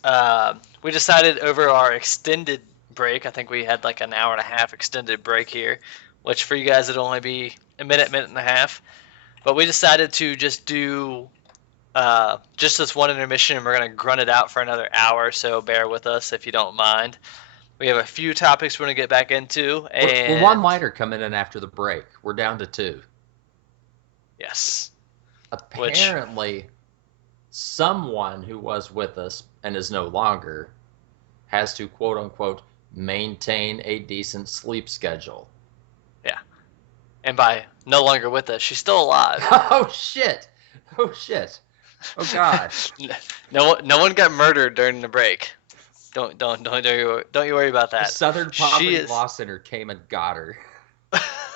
We decided over our extended break, I think we had like an hour and a half extended break here, which for you guys it'd only be a minute and a half. But we decided to just do just this one intermission, and we're going to grunt it out for another hour, so bear with us if you don't mind. We have a few topics we're going to get back into, and We're one lighter coming in after the break. We're down to 2. yes, Apparently, someone who was with us and is no longer has to, quote unquote, maintain a decent sleep schedule. and by no longer with us, she's still alive. Oh, shit. Oh, shit. Oh, God. No one got murdered during the break. Don't you worry about The that. Southern Poverty is- Law Center came and got her.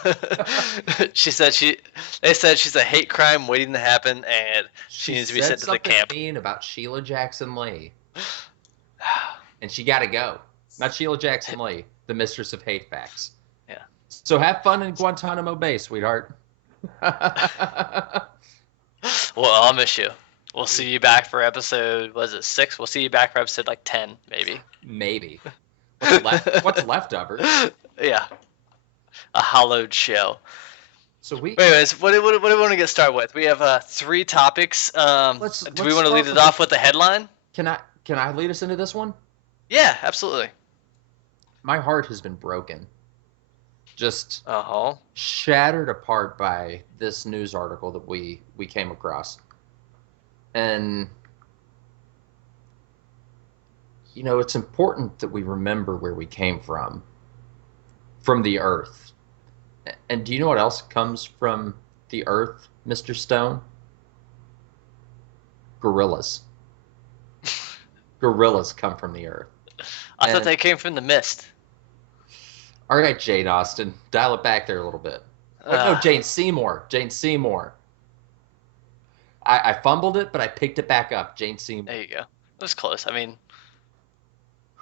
They said she's a hate crime waiting to happen, and she needs to be said sent to the something camp. mean about Sheila Jackson Lee, and she got to go. Not Sheila Jackson Lee, the mistress of hate facts. Yeah. So have fun in Guantanamo Bay, sweetheart. Well, I'll miss you. We'll see you back for episode, was it 6? We'll see you back for episode like 10, maybe. Maybe. What's left of her? Yeah. A hollowed shell. So we. Anyways, what do we want to get started with? We have 3 topics. Do we Let's want to lead start it with off with the headline? Can I lead us into this one? Yeah, absolutely. My heart has been broken. Just Uh-huh. shattered apart by this news article that we came across. And it's important that we remember where we came from the earth. And do you know what else comes from the earth, Mr. Stone? Gorillas. Gorillas come from the earth. I thought And- they came from the mist. All right, Jane Austen, dial it back there a little bit. No, Jane Seymour. Jane Seymour. I fumbled it, but I picked it back up. Jane Seymour. There you go. It was close. I mean,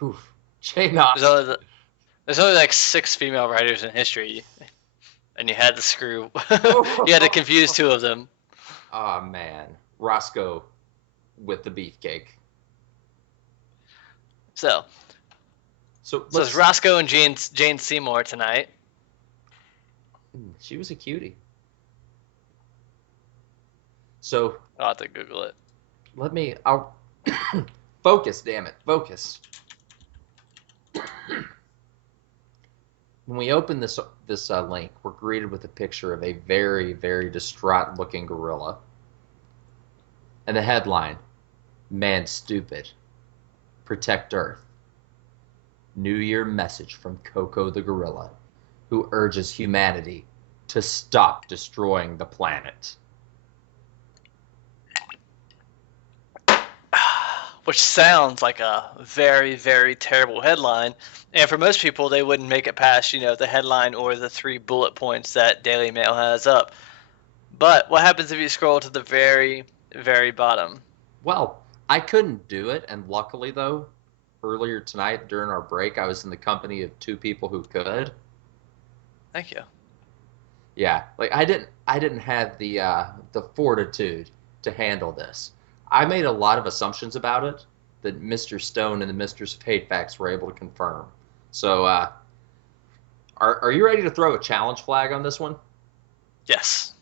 Oof. Jane Austen. there's only like 6 female writers in history, and you had to screw. You had to confuse 2 of them. Oh, man. Roscoe with the beefcake. So So it's Roscoe and Jane Seymour tonight. She was a cutie. So I'll have to Google it. I'll focus, damn it, focus. When we open this link, we're greeted with a picture of a very, very distraught looking gorilla. And the headline, "Man Stupid, Protect Earth. New Year message from Coco the gorilla, who urges humanity to stop destroying the planet." Which sounds like a very, very terrible headline. And for most people, they wouldn't make it past, the headline or the 3 bullet points that Daily Mail has up. But what happens if you scroll to the very, very bottom? Well, I couldn't do it, and luckily, though, earlier tonight during our break, I was in the company of 2 people who could. Thank you. Yeah, like I didn't have the fortitude to handle this. I made a lot of assumptions about it that Mr. Stone and the Mistress of Hate Facts were able to confirm. So, are you ready to throw a challenge flag on this one? Yes.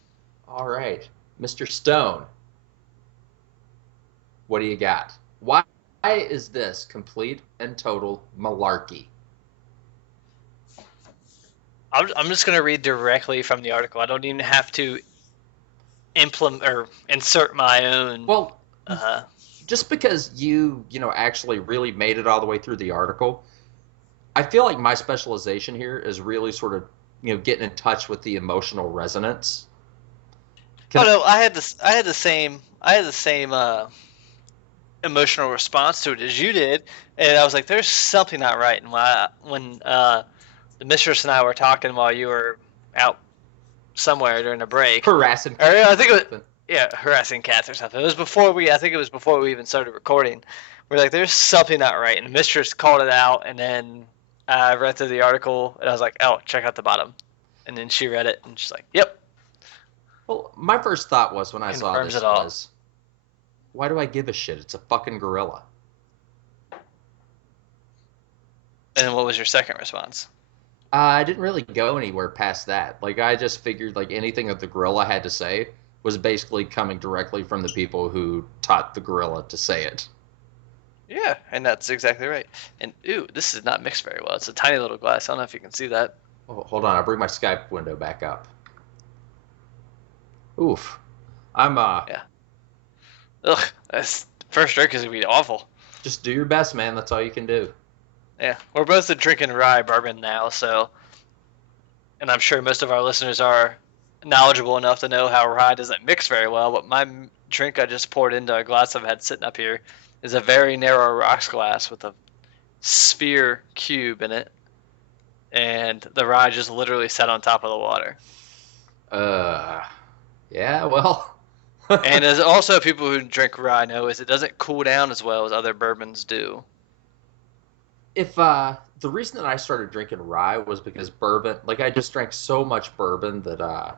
All right, Mr. Stone, what do you got? Why is this complete and total malarkey? I'm just going to read directly from the article. I don't even have to implement or insert my own. Well, uh, just because you actually really made it all the way through the article, I feel like my specialization here is really sort of getting in touch with the emotional resonance. no, I had the same emotional response to it as you did, and I was like, "There's something not right." And when the mistress and I were talking while you were out somewhere during a break, Harassing. or I think it was harassing cats or something. I think it was before we even started recording. We're like, "There's something not right," and the mistress called it out, and then I read through the article, and I was like, "Oh, check out the bottom," and then she read it, and she's like, "Yep." Well, my first thought was when I saw Confirms this it all. was, why do I give a shit? It's a fucking gorilla. And what was your second response? I didn't really go anywhere past that. Like, I just figured like anything that the gorilla had to say was basically coming directly from the people who taught the gorilla to say it. Yeah, and that's exactly right. And ooh, this is not mixed very well. It's a tiny little glass. I don't know if you can see that. Oh, hold on, I'll bring my Skype window back up. Oof. I'm Yeah. Ugh, this first drink is gonna be awful. just do your best, man. That's all you can do. Yeah, we're both drinking rye bourbon now, so, and I'm sure most of our listeners are knowledgeable enough to know how rye doesn't mix very well. But my drink I just poured into a glass I've had sitting up here is a very narrow rocks glass with a sphere cube in it, and the rye just literally sat on top of the water. Yeah, well. And as also people who drink rye know, is it doesn't cool down as well as other bourbons do. If the reason that I started drinking rye was because bourbon, like I just drank so much bourbon that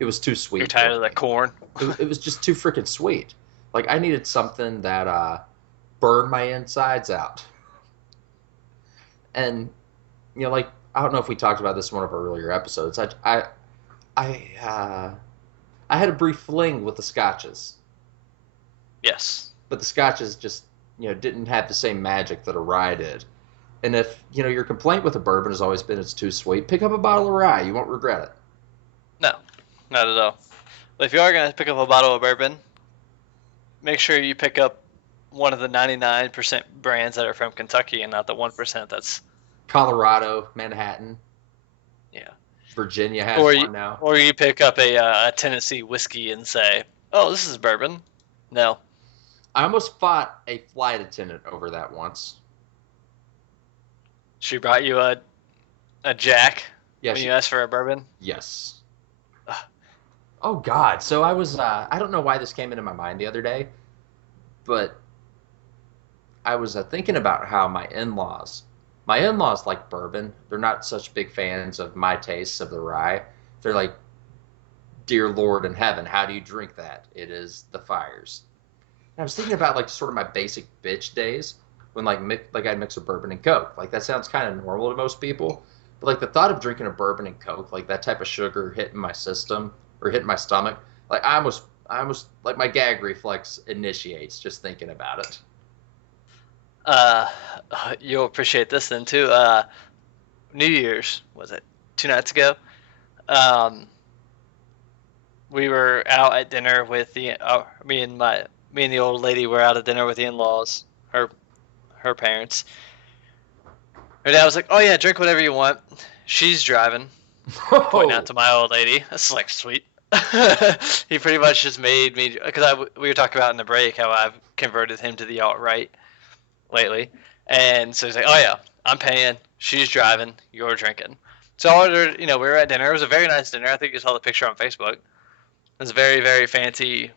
it was too sweet. You're tired for of me. the corn. It was just too freaking sweet. Like I needed something that burned my insides out. And like I don't know if we talked about this in one of our earlier episodes. I had a brief fling with the scotches, Yes. but the scotches just didn't have the same magic that a rye did. And if your complaint with a bourbon has always been it's too sweet, pick up a bottle of rye. You won't regret it. No, not at all. But if you are going to pick up a bottle of bourbon, make sure you pick up one of the 99% brands that are from Kentucky and not the 1% that's... Colorado, Manhattan, Yeah. Virginia has Or one now. Or you pick up a Tennessee whiskey and say, oh, this is bourbon. No. I almost fought a flight attendant over that once. She brought you a Jack Yeah, when you asked for a bourbon? yes. Ugh. Oh God! So I was I don't know why this came into my mind the other day, but I was thinking about how my in-laws like bourbon. They're not such big fans of my tastes of the rye. They're like, dear Lord in heaven, how do you drink that? It is the fires. And I was thinking about like sort of my basic bitch days when like I'd mix a bourbon and Coke. Like that sounds kind of normal to most people, but like the thought of drinking a bourbon and Coke, like that type of sugar hitting my system or hitting my stomach, like I almost like my gag reflex initiates just thinking about it. You'll appreciate this then too. New Year's, was it 2 nights ago? We were out at dinner with me and the old lady were out at dinner with the in-laws, her parents. Her dad was like, "Oh yeah, drink whatever you want." She's driving, pointing out to my old lady. That's like sweet. He pretty much just made me, because we were talking about in the break how I've converted him to the alt-right lately, and so he's like, "Oh yeah, I'm paying. She's driving. You're drinking." So I ordered. We were at dinner. It was a very nice dinner. I think you saw the picture on Facebook. It was very, very fancy.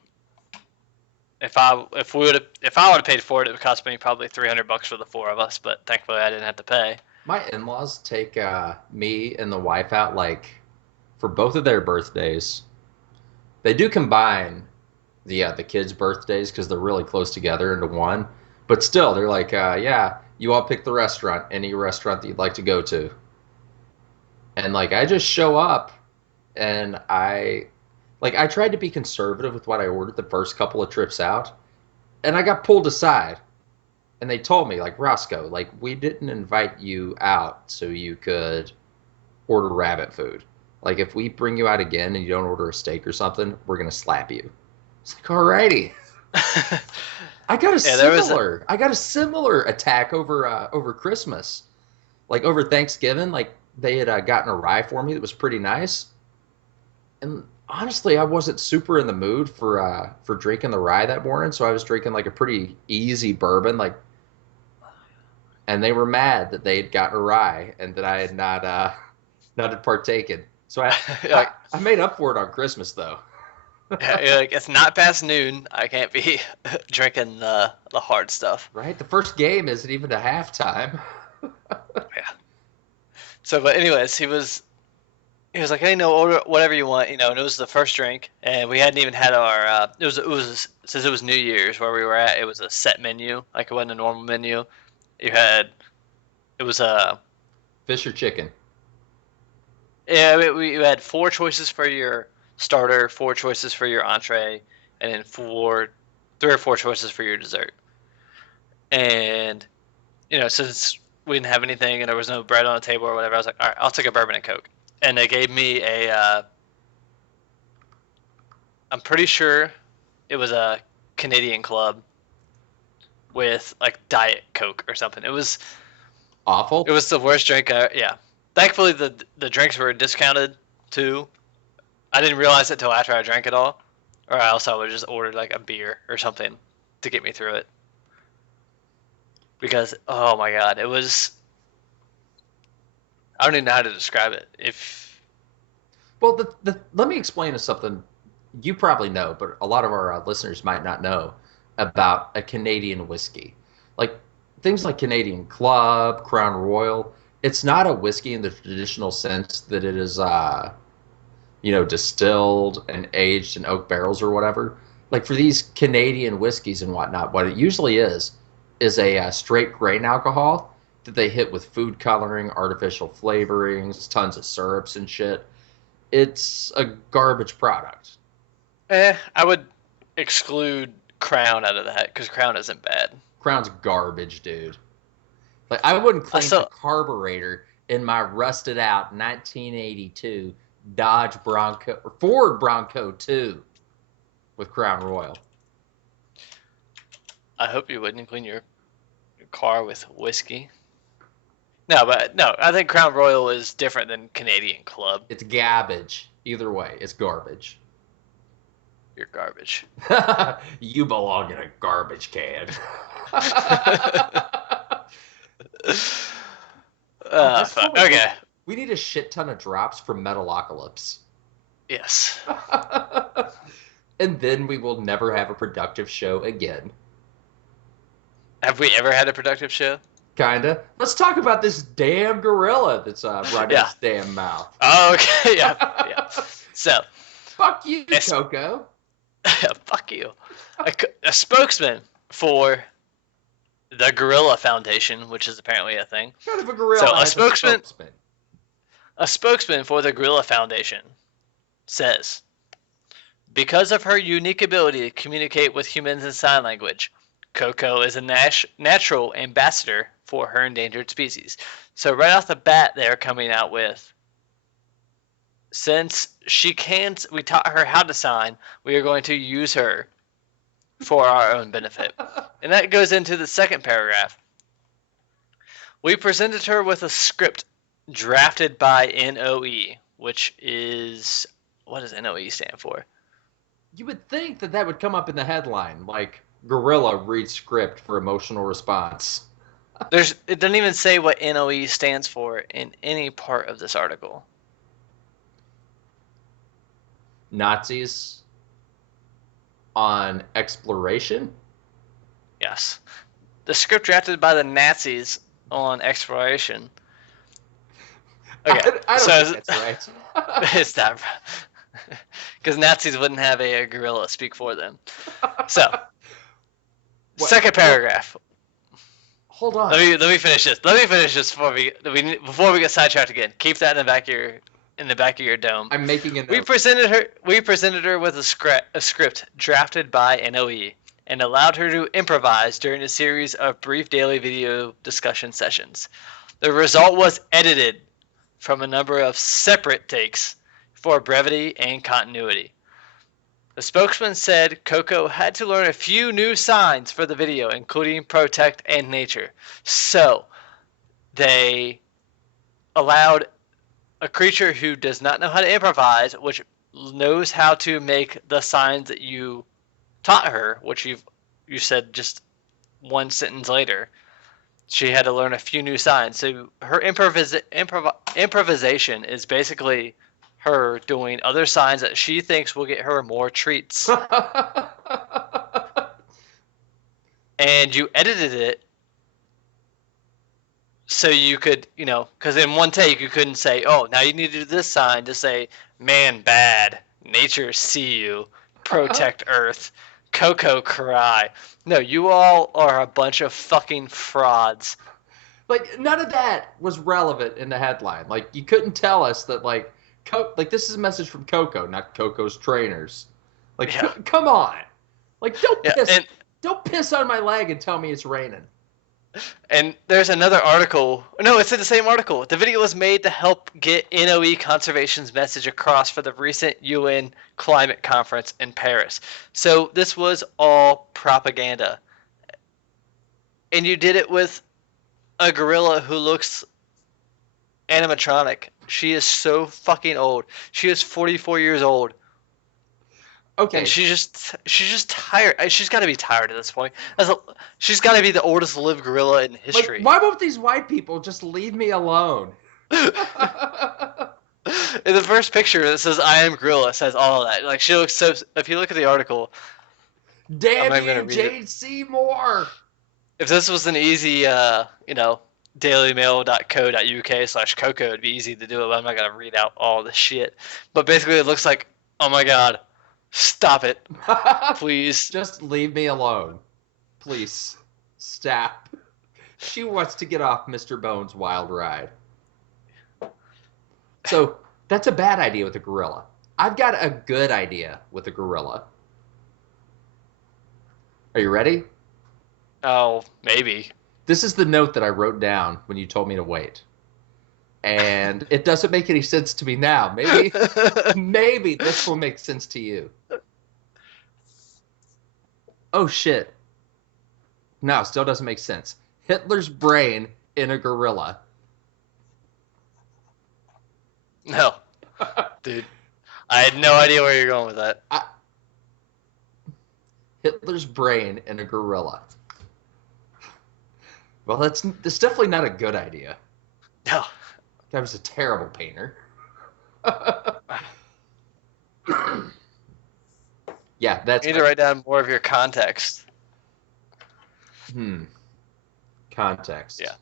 If I would have paid for it, it would cost me probably $300 for the four of us. But thankfully, I didn't have to pay. My in-laws take me and the wife out like for both of their birthdays. They do combine the kids' birthdays because they're really close together into one. But still, they're like, yeah, you all pick the restaurant, any restaurant that you'd like to go to. And like I just show up, and I tried to be conservative with what I ordered the first couple of trips out, and I got pulled aside. And they told me, like, Roscoe, like, we didn't invite you out so you could order rabbit food. Like, if we bring you out again and you don't order a steak or something, we're going to slap you. It's like, alrighty. I got a similar attack over Christmas. Like, over Thanksgiving, like, they had gotten a rye for me that was pretty nice. And honestly, I wasn't super in the mood for drinking the rye that morning, so I was drinking, like, a pretty easy bourbon, like, and they were mad that they had gotten a rye and that I had not had partaken. So I made up for it on Christmas, though. Yeah, you're like, it's not past noon. I can't be drinking the hard stuff. Right? The first game isn't even a halftime. Yeah. So, but anyways, he was he was like, "Hey, no, order whatever you want," and it was the first drink, and we hadn't even had our. It was since it was New Year's where we were at. It was a set menu, like it wasn't a normal menu. You had it was a Fish or chicken? yeah. We had four choices for your starter, four choices for your entree, and then three or four choices for your dessert. And since we didn't have anything and there was no bread on the table or whatever, I was like, all right, I'll take a bourbon and Coke. And they gave me I'm pretty sure it was a Canadian Club with like Diet Coke or something. Awful. It was the worst drink. Yeah. Thankfully, the drinks were discounted too. I didn't realize it till after I drank it all, or else I would have just ordered like a beer or something to get me through it. Because oh my god, it was. I don't even know how to describe it. Well, let me explain something you probably know, but a lot of our listeners might not know about a Canadian whiskey. Like things like Canadian Club, Crown Royal. It's not a whiskey in the traditional sense that it is, distilled and aged in oak barrels or whatever. Like for these Canadian whiskeys and whatnot, what it usually is a straight grain alcohol that they hit with food coloring, artificial flavorings, tons of syrups and shit. It's a garbage product. I would exclude Crown out of that because Crown isn't bad. Crown's garbage, dude. Like I wouldn't claim So the carburetor in my rusted out 1982 Dodge Bronco or Ford Bronco 2 with Crown Royal. I hope you wouldn't clean your car with whiskey. No, but no, I think Crown Royal is different than Canadian Club. It's garbage. Either way, it's garbage. You're garbage. You belong in a garbage can. Fuck. Okay. We need a shit ton of drops from Metalocalypse. Yes. And then we will never have a productive show again. Have we ever had a productive show? Kinda. Let's talk about this damn gorilla that's running his damn mouth. Oh, okay. Yeah. So. Fuck you, Coco. Fuck you. A spokesman for the Gorilla Foundation, which is apparently a thing. What kind of a gorilla? So a spokesman for the Gorilla Foundation says, because of her unique ability to communicate with humans in sign language, Coco is a natural ambassador for her endangered species. So right off the bat, they're coming out with, since we taught her how to sign, we are going to use her for our own benefit. And that goes into the second paragraph. We presented her with a script drafted by NOE, which is, what does NOE stand for? You would think that would come up in the headline, like gorilla reads script for emotional response. It doesn't even say what NOE stands for in any part of this article. Nazis on exploration? Yes. The script drafted by the Nazis on exploration. Okay. I don't think that's right. It's not. Because Nazis wouldn't have a gorilla speak for them. So, second paragraph. Hold on. Let me finish this. Let me finish this before we get sidetracked again. Keep that in the back of your dome. I'm making a note. We presented her with a script drafted by NOE and allowed her to improvise during a series of brief daily video discussion sessions. The result was edited from a number of separate takes for brevity and continuity. The spokesman said Coco had to learn a few new signs for the video, including protect and nature. So, they allowed a creature who does not know how to improvise, which knows how to make the signs that you taught her, which you said just one sentence later. She had to learn a few new signs. So her improvisation is basically her doing other signs that she thinks will get her more treats. And you edited it so you could, because in one take you couldn't say, oh, now you need to do this sign to say, man bad, nature see you, protect Earth, Coco cry. No, you all are a bunch of fucking frauds. Like, none of that was relevant in the headline. Like, you couldn't tell us that, like, this is a message from Coco, not Coco's trainers. Like, Yeah. come on. Like, Yeah, don't piss on my leg and tell me it's raining. And there's another article. No, it's in the same article. The video was made to help get NOE Conservation's message across for the recent UN climate conference in Paris. So this was all propaganda. And you did it with a gorilla who looks animatronic. She is so fucking old. She is 44 years old. Okay. And she's just tired. She's got to be tired at this point. She's got to be the oldest lived gorilla in history. Like, why won't these white people just leave me alone? In the first picture that says "I am gorilla" says all of that. Like, she looks so. If you look at the article, damn you, Jade Seymour. If this was an easy, dailymail.co.uk/Coco, it'd be easy to do it. But I'm not gonna read out all the shit. But basically, it looks like, oh my god. Stop it. Please. Just leave me alone. Please. Stop. She wants to get off Mr. Bones' wild ride. So, that's a bad idea with a gorilla. I've got a good idea with a gorilla. Are you ready? Oh, maybe. This is the note that I wrote down when you told me to wait. And it doesn't make any sense to me now. Maybe this will make sense to you. Oh, shit. No, still doesn't make sense. Hitler's brain in a gorilla. No. Dude, I had no idea where you're going with that. Hitler's brain in a gorilla. Well, that's definitely not a good idea. No. That was a terrible painter. Yeah, that's... You need to write down more of your context. Context. Yeah.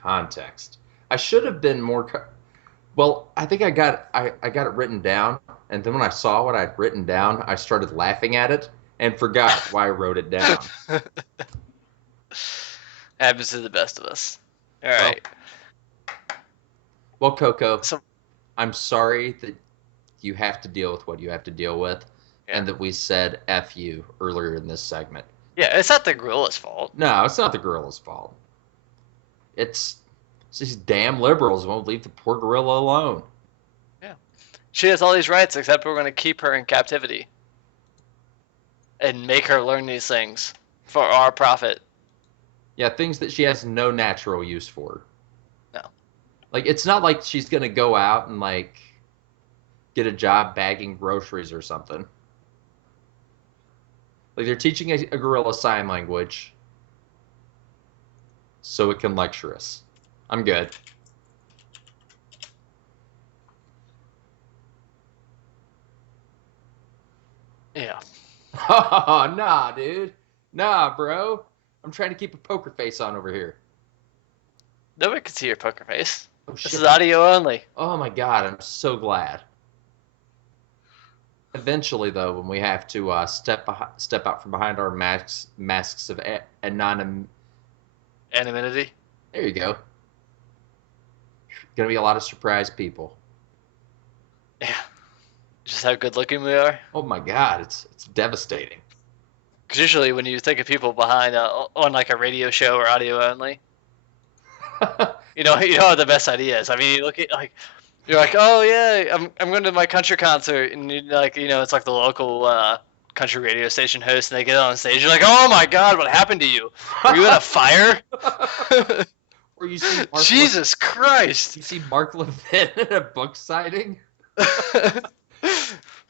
Context. I should have been more... Well, I think I got it written down, and then when I saw what I'd written down, I started laughing at it and forgot why I wrote it down. Happens to the best of us. All right. Well, Coco, I'm sorry that you have to deal with what you have to deal with, and that we said F you earlier in this segment. Yeah, it's not the gorilla's fault. No, it's not the gorilla's fault. It's these damn liberals won't leave the poor gorilla alone. Yeah. She has all these rights, except we're going to keep her in captivity. And make her learn these things for our profit. Yeah, things that she has no natural use for. No. Like, it's not like she's going to go out and, like, get a job bagging groceries or something. Like, they're teaching a gorilla sign language so it can lecture us. I'm good. Yeah. Oh, nah, dude. Nah, bro. I'm trying to keep a poker face on over here. Nobody can see your poker face. Oh, This is audio only. Oh, my God. I'm so glad. Eventually, though, when we have to step out from behind our masks of anonymity. There you go. Gonna be a lot of surprised people. Yeah. Just how good looking we are. Oh my God, it's devastating. Because usually when you think of people behind on like a radio show or audio only, you know how the best idea is. I mean, you look at like you're like, oh yeah, I'm going to my country concert, and you like it's like the local country radio station host, and they get on stage. You're like, oh my God, what happened to you? Were you in a fire? Or you see Mark Jesus Christ! You see Mark Levin at a book signing.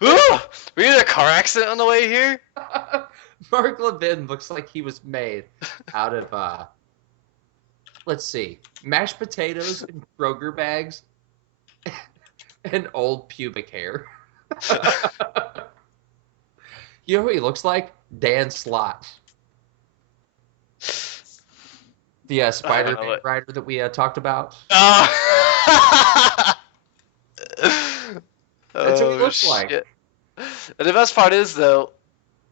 Ooh, were you in a car accident on the way here? Mark Levin looks like he was made out of let's see, mashed potatoes and Kroger bags and old pubic hair. You know who he looks like? Dan Slott. The I don't know Spider-Man what. writer that we talked about. Oh. That's what he Oh looks like. shit! And the best part is though,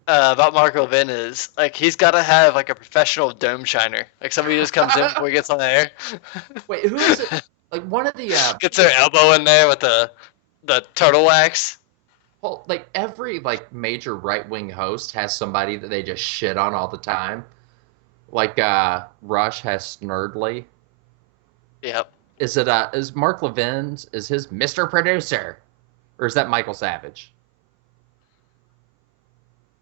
about Mark Levin is like he's got to have like a professional dome shiner. Like somebody just comes in before he gets on air. Wait, who is it? Like one of the Gets their elbow in there with the turtle wax. well, like every like major right-wing host has somebody that they just shit on all the time. Like Rush has Snurdly. Yep. Is Mark Levin's is his Mr. Producer? Or is that Michael Savage?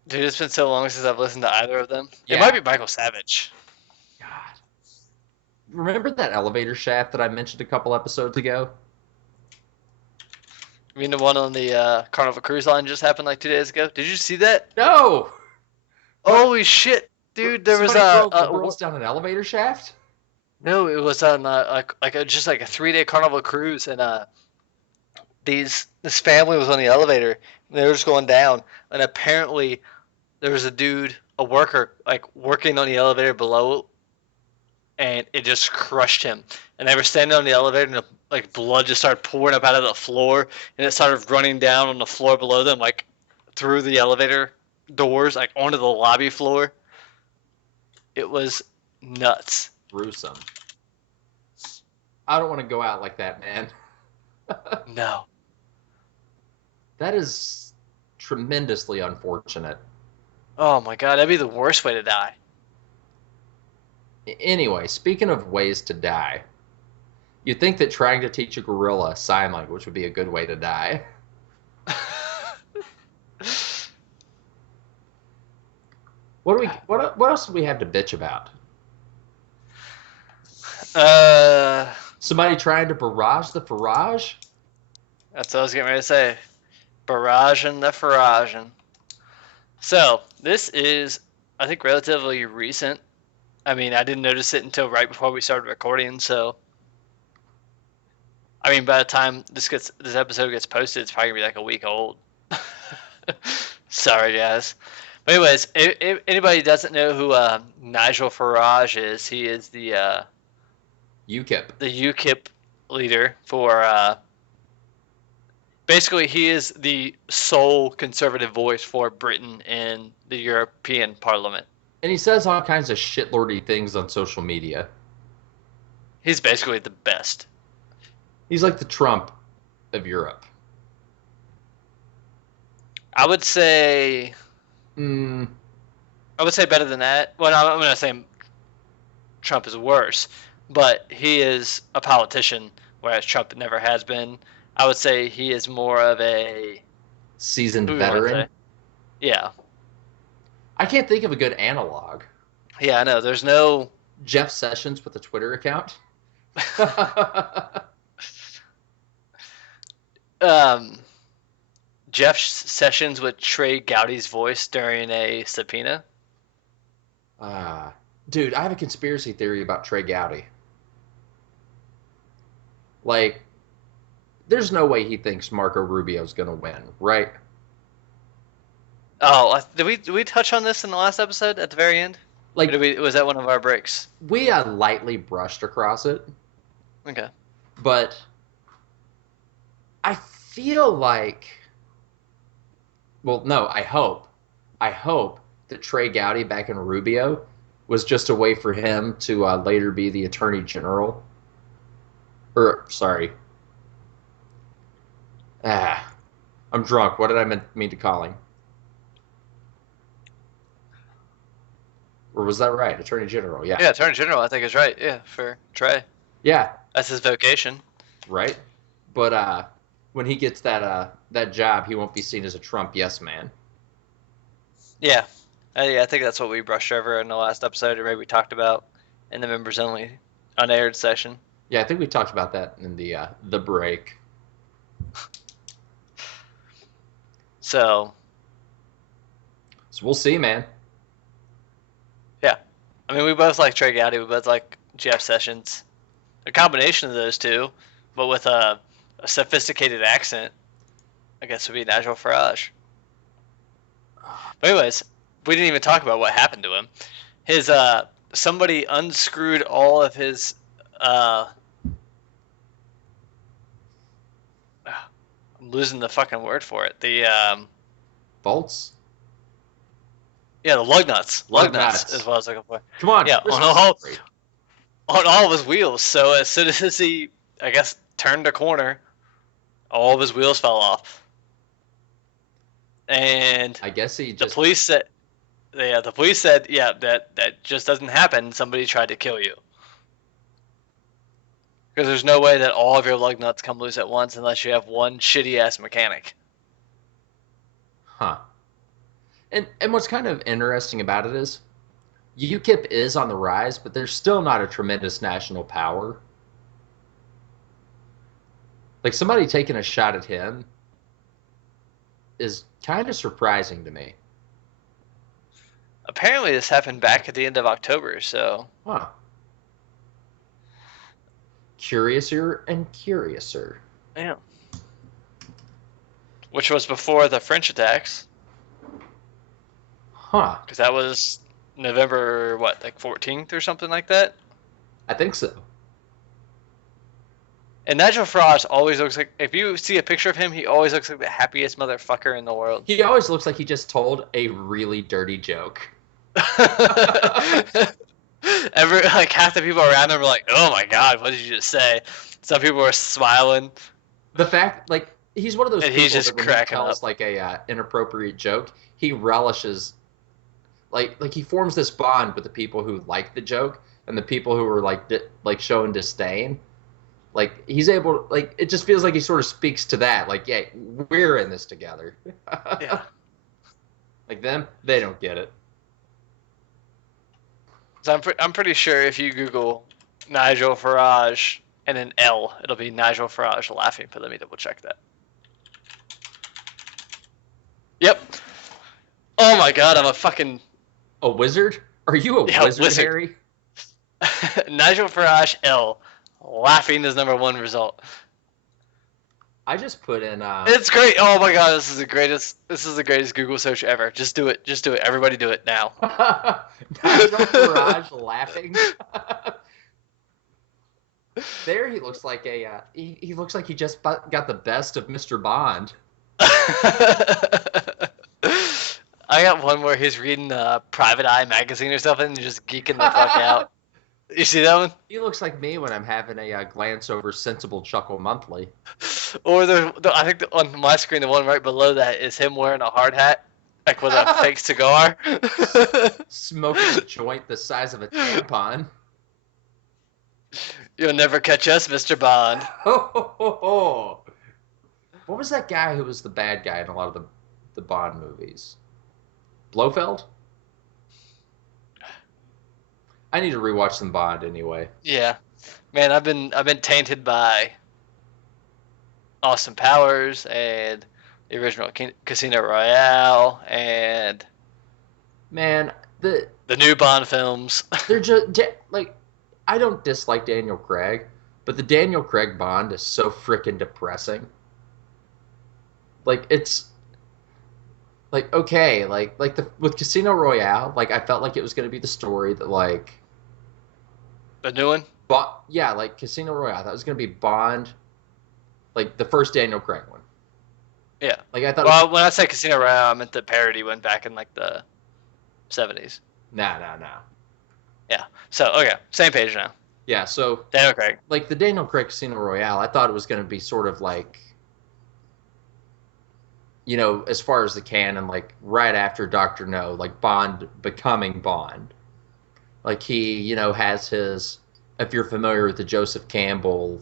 Dude, it's been so long since I've listened to either of them. Yeah. It might be Michael Savage. God. Remember that elevator shaft that I mentioned a couple episodes ago? I mean, the one on the Carnival Cruise Line just happened like 2 days ago. Did you see that? No! Holy shit, dude! There was Somebody drove liberals down an elevator shaft? no, it was on just like a 3-day Carnival cruise, and this family was on the elevator. And they were just going down, and apparently there was a worker, like working on the elevator below, and it just crushed him. And they were standing on the elevator, and like blood just started pouring up out of the floor, and it started running down on the floor below them, like through the elevator doors, like onto the lobby floor. It was nuts. Gruesome. I don't want to go out like that, man. No. That is tremendously unfortunate. Oh my god, that'd be the worst way to die. Anyway, speaking of ways to die, you'd think that trying to teach a gorilla sign language would be a good way to die. What else do we have to bitch about? Somebody trying to barrage the Farage? That's what I was getting ready to say. Barraging the Faraging. So, this is, I think, relatively recent. I mean, I didn't notice it until right before we started recording, so... I mean, by the time this episode gets posted, it's probably going to be like a week old. Sorry, guys. But anyways, if anybody doesn't know who Nigel Farage is, he is the UKIP leader for... basically, he is the sole conservative voice for Britain in the European Parliament. And he says all kinds of shitlordy things on social media. He's basically the best. He's like the Trump of Europe. I would say... Mm. I would say better than that. Well, no, I'm going to say Trump is worse. But he is a politician, whereas Trump never has been. I would say he is more of a... seasoned veteran? Yeah. I can't think of a good analog. Yeah, I know. There's no... Jeff Sessions with a Twitter account? Jeff Sessions with Trey Gowdy's voice during a subpoena. Dude, I have a conspiracy theory about Trey Gowdy. Like, there's no way he thinks Marco Rubio's going to win, right? Oh, did we touch on this in the last episode at the very end? Like, was that one of our breaks? We lightly brushed across it. Okay. But I feel like... Well, no, I hope that Trey Gowdy back in Rubio was just a way for him to later be the Attorney General. Or, sorry. I'm drunk. What did I mean to call him? Or was that right? Attorney General, yeah. Yeah, Attorney General, I think is right. Yeah, for Trey. Yeah. That's his vocation. Right? But when he gets that job, he won't be seen as a Trump yes man. Yeah. I think that's what we brushed over in the last episode, or maybe we talked about in the members only unaired session. Yeah, I think we talked about that in the break. So we'll see, man. Yeah. I mean, we both like Trey Gowdy. We both like Jeff Sessions. A combination of those two, but with a sophisticated accent, I guess would be Nigel Farage. But anyways, we didn't even talk about what happened to him. His somebody unscrewed all of his I'm losing the fucking word for it. The Bolts? yeah, the lug nuts. Lug Lug nuts nuts. is what I was looking for. Come on. Yeah, Christmas story. on all of his wheels. So as soon as he, I guess, turned a corner, all of his wheels fell off. And I guess he the just... police said, yeah, that just doesn't happen. Somebody tried to kill you. Because there's no way that all of your lug nuts come loose at once unless you have one shitty ass mechanic. Huh. And what's kind of interesting about it is UKIP is on the rise, but they're still not a tremendous national power. Like, somebody taking a shot at him is kind of surprising to me. Apparently this happened back at the end of October, so... Huh. Curiouser and curiouser. Yeah. Which was before the French attacks. Huh. Because that was November, what, like 14th or something like that? I think so. And Nigel Farage always looks like, if you see a picture of him, he always looks like the happiest motherfucker in the world. He always looks like he just told a really dirty joke. Like half the people around him were like, "Oh my god, what did you just say?" Some people were smiling. The fact, like, he's one of those And people he's just that when cracking he tells up. like a inappropriate joke, he relishes. Like he forms this bond with the people who like the joke and the people who are like showing disdain. Like he's able, like it just feels like he sort of speaks to that. Like, yeah, we're in this together. Yeah. Like them, they don't get it. So I'm pretty sure if you Google Nigel Farage and an L, it'll be Nigel Farage laughing. But let me double check that. Yep. Oh my god, I'm a fucking A wizard? Are you a wizard, Harry? Nigel Farage L. Laughing is #1 result. I just put in. It's great. Oh my god, this is the greatest Google search ever. Just do it. Everybody do it now. Nigel Farage laughing. There, he looks like a. He looks like he just got the best of Mr. Bond. I got one where he's reading Private Eye magazine or something and just geeking the fuck out. You see that one? He looks like me when I'm having a glance over Sensible Chuckle Monthly. Or I think on my screen, the one right below that is him wearing a hard hat, like with a fake cigar. Smoking a joint the size of a tampon. You'll never catch us, Mr. Bond. What was that guy who was the bad guy in a lot of the Bond movies? Blofeld? I need to rewatch some Bond anyway. Yeah, man, I've been tainted by Austin Powers and the original Casino Royale and Man, the new Bond films. they're just like, I don't dislike Daniel Craig, but the Daniel Craig Bond is so freaking depressing. Like it's like okay, with Casino Royale, like I felt like it was going to be the story that like The new one? yeah, like Casino Royale, that was going to be Bond, like the first Daniel Craig one. Yeah. Like I thought. Well, when I say Casino Royale, I meant the parody one back in like the 70s. Nah. Yeah. So okay, same page now. Yeah, so Daniel Craig. like the Daniel Craig Casino Royale, I thought it was going to be sort of like, you know, as far as the canon, like right after Dr. No, like Bond becoming Bond. Like he, you know, has his, if you're familiar with the Joseph Campbell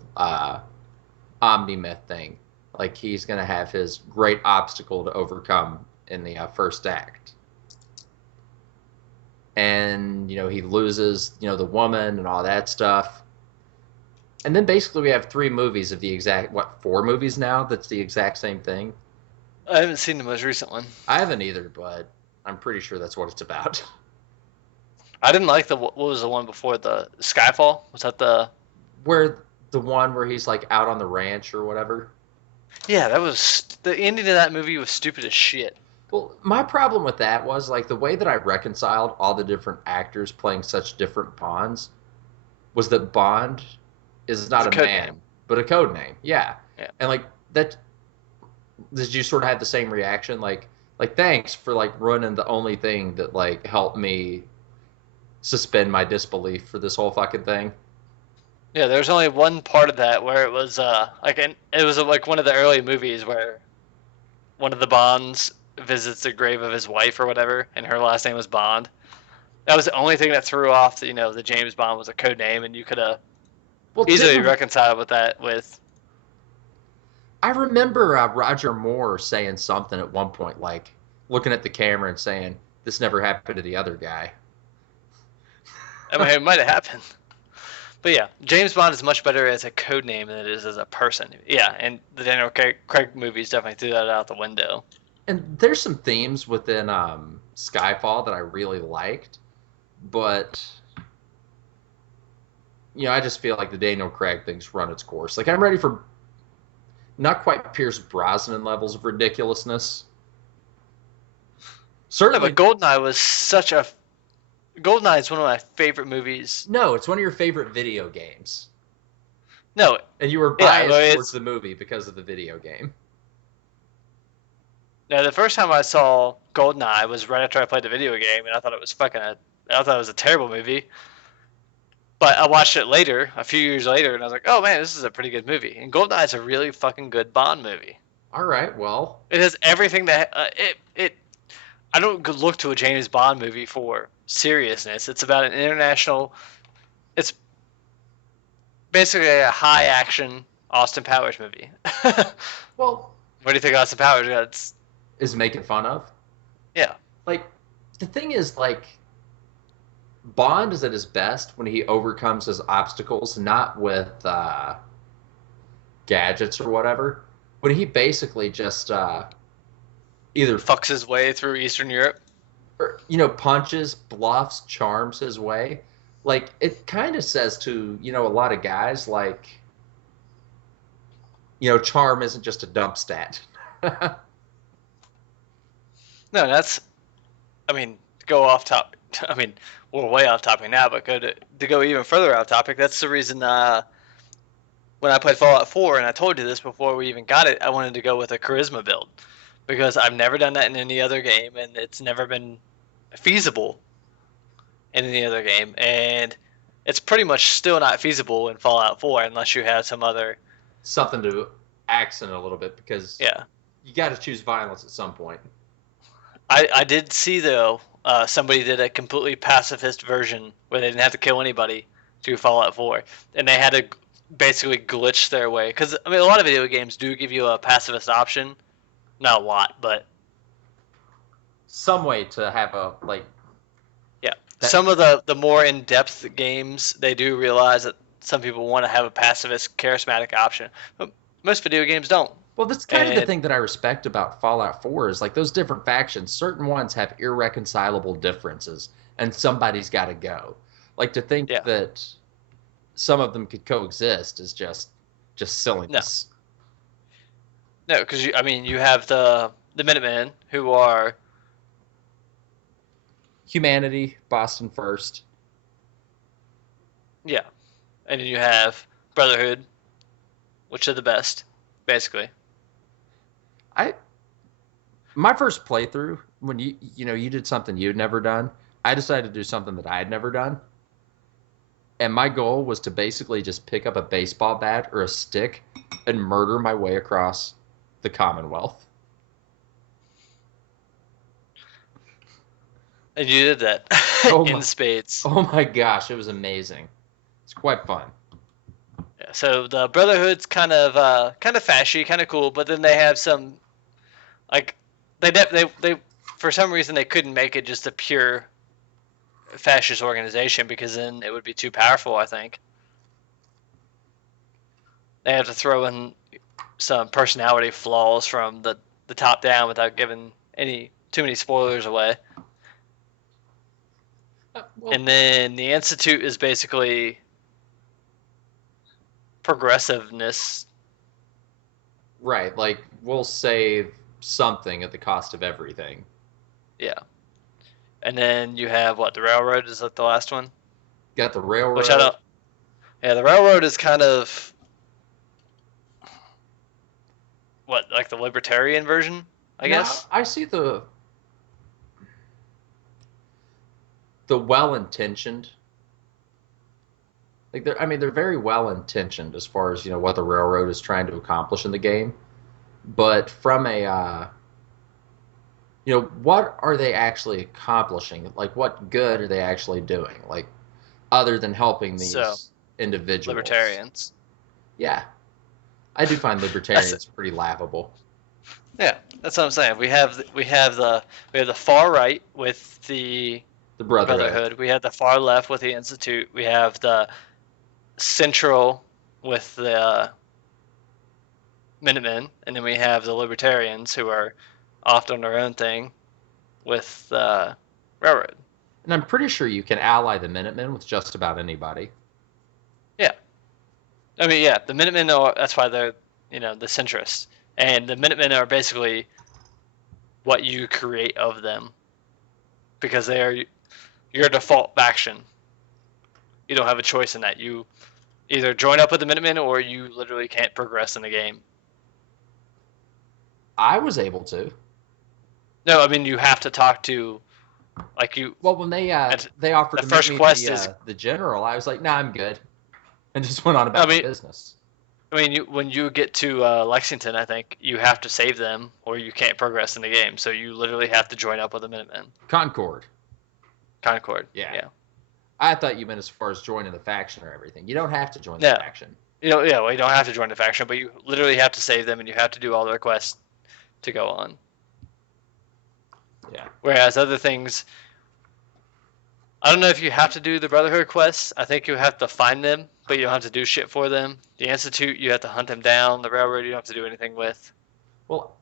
Omni-Myth thing, like he's going to have his great obstacle to overcome in the first act. And, you know, he loses, you know, the woman and all that stuff. And then basically we have 3 movies of the exact, 4 movies now that's the exact same thing? I haven't seen the most recent one. I haven't either, but I'm pretty sure that's what it's about. I didn't like what was the one before the Skyfall? Was that the one where he's like out on the ranch or whatever? Yeah, that was the ending of that movie was stupid as shit. Well, my problem with that was like the way that I reconciled all the different actors playing such different Bonds was that Bond is It's not a a code name. man, but a code name. Yeah. Yeah. And like that, did you sort of have the same reaction? Like thanks for like ruining the only thing that like helped me suspend my disbelief for this whole fucking thing. Yeah, there's only one part of that where it was it was like one of the early movies where one of the Bonds visits the grave of his wife or whatever, and her last name was Bond. That was the only thing that threw off, the James Bond was a code name, and you could have Well, easily didn't reconciled with that with. I remember Roger Moore saying something at one point, like looking at the camera and saying, "This never happened to the other guy." I mean, it might have happened. But yeah, James Bond is much better as a code name than it is as a person. Yeah, and the Daniel Craig movies definitely threw that out the window. And there's some themes within Skyfall that I really liked, but I just feel like the Daniel Craig thing's run its course. Like I'm ready for not quite Pierce Brosnan levels of ridiculousness. Yeah, Certainly, but Goldeneye is one of my favorite movies. no, it's one of your favorite video games, No, and you were yeah, biased well, towards the movie because of the video game. no. The first time I saw Goldeneye was right after I played the video game, and I thought it was I thought it was a terrible movie. But I watched it later, a few years later, and I was like, "Oh man, this is a pretty good movie." And Goldeneye is a really fucking good Bond movie. All right, well, It has everything that it. I don't look to a James Bond movie for seriousness. It's about an international. It's basically a high action Austin Powers movie. well, What do you think Austin Powers got? is making fun of. Yeah. Like the thing is, like Bond is at his best when he overcomes his obstacles, not with gadgets or whatever. When he basically just either Fucks his way through Eastern Europe. or, punches, bluffs, charms his way. Like it kind of says to a lot of guys like charm isn't just a dump stat. No, that's. I mean, go off top. I mean, we're way off topic now, but to go even further off topic, that's the reason when I played Fallout 4, and I told you this before we even got it, I wanted to go with a charisma build because I've never done that in any other game, and it's never been feasible in any other game, and it's pretty much still not feasible in Fallout 4 unless you have some other. Something to accent a little bit because Yeah, you got to choose violence at some point. I did see though somebody did a completely pacifist version where they didn't have to kill anybody through Fallout 4, and they had to basically glitch their way because I mean a lot of video games do give you a pacifist option, not a lot, but Some way to have a like yeah, that. some of the more in depth games they do realize that some people want to have a pacifist charismatic option, but most video games don't. Well, that's kind of the And thing that I respect about Fallout 4 is like those different factions, certain ones have irreconcilable differences, and somebody's got to go. Like to think yeah, that some of them could coexist is just no, silliness. no, because I mean you have the Minutemen who are Humanity, Boston first. yeah, and then you have Brotherhood, which are the best, basically. I My first playthrough when you did something you'd never done, I decided to do something that I had never done. And my goal was to basically just pick up a baseball bat or a stick and murder my way across the Commonwealth. And you did that Oh in my, spades. oh my gosh, it was amazing. It's quite fun. Yeah, so the Brotherhood's kind of fashy, kind of cool, but then they have some like they for some reason they couldn't make it just a pure fascist organization because then it would be too powerful, I think. They have to throw in some personality flaws from the top down without giving too many spoilers away. Well, And then the Institute is basically progressiveness. right, like we'll save something at the cost of everything. Yeah. And then you have what, the railroad? Is that the last one? Got the railroad. Which I don't. Yeah, the railroad is kind of what, like the libertarian version, I guess. I see the well-intentioned. Like they're very well-intentioned as far as what the railroad is trying to accomplish in the game, but from a what are they actually accomplishing? Like, what good are they actually doing? Like, other than helping these individuals. Libertarians. Yeah. I do find libertarians pretty laughable. Yeah, that's what I'm saying. We have the far right with the Brotherhood. We have the far left with the Institute. We have the central with the Minutemen, and then we have the Libertarians who are off on their own thing with the Railroad. And I'm pretty sure you can ally the Minutemen with just about anybody. Yeah. I mean, yeah, the Minutemen that's why they're, the centrists. And the Minutemen are basically what you create of them. Because they are your default faction. You don't have a choice in that. You either join up with the Minutemen or you literally can't progress in the game. I was able to. No, I mean, you have to talk to, like, you... Well, when they offered to make me the general, I was like, nah, I'm good. And just went on about my business. I mean, when you get to Lexington, I think, you have to save them or you can't progress in the game. So you literally have to join up with the Minutemen. Concord. Yeah. I thought you meant as far as joining the faction or everything. You don't have to join the faction. You don't have to join the faction, but you literally have to save them and you have to do all their quests to go on. Yeah. Whereas other things, I don't know if you have to do the Brotherhood quests. I think you have to find them, but you don't have to do shit for them. The Institute, you have to hunt them down. The Railroad, you don't have to do anything with. Well,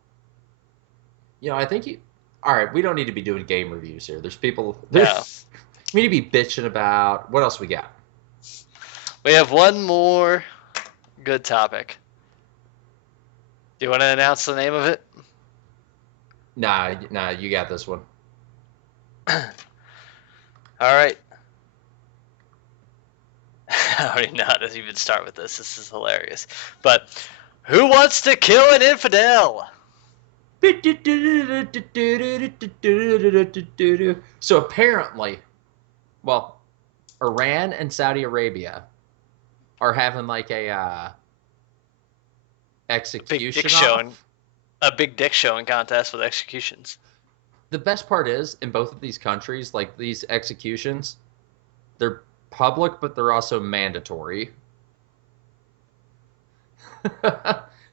I think you... All right, we don't need to be doing game reviews here. There's people... We need to be bitching about... What else we got? We have one more good topic. Do you want to announce the name of it? Nah, you got this one. All right. I don't even know how to even start with this. This is hilarious. But who wants to kill an infidel? So apparently, well, Iran and Saudi Arabia are having like a execution a big dick showing contest with executions. The best part is, in both of these countries, like these executions, they're public, but they're also mandatory.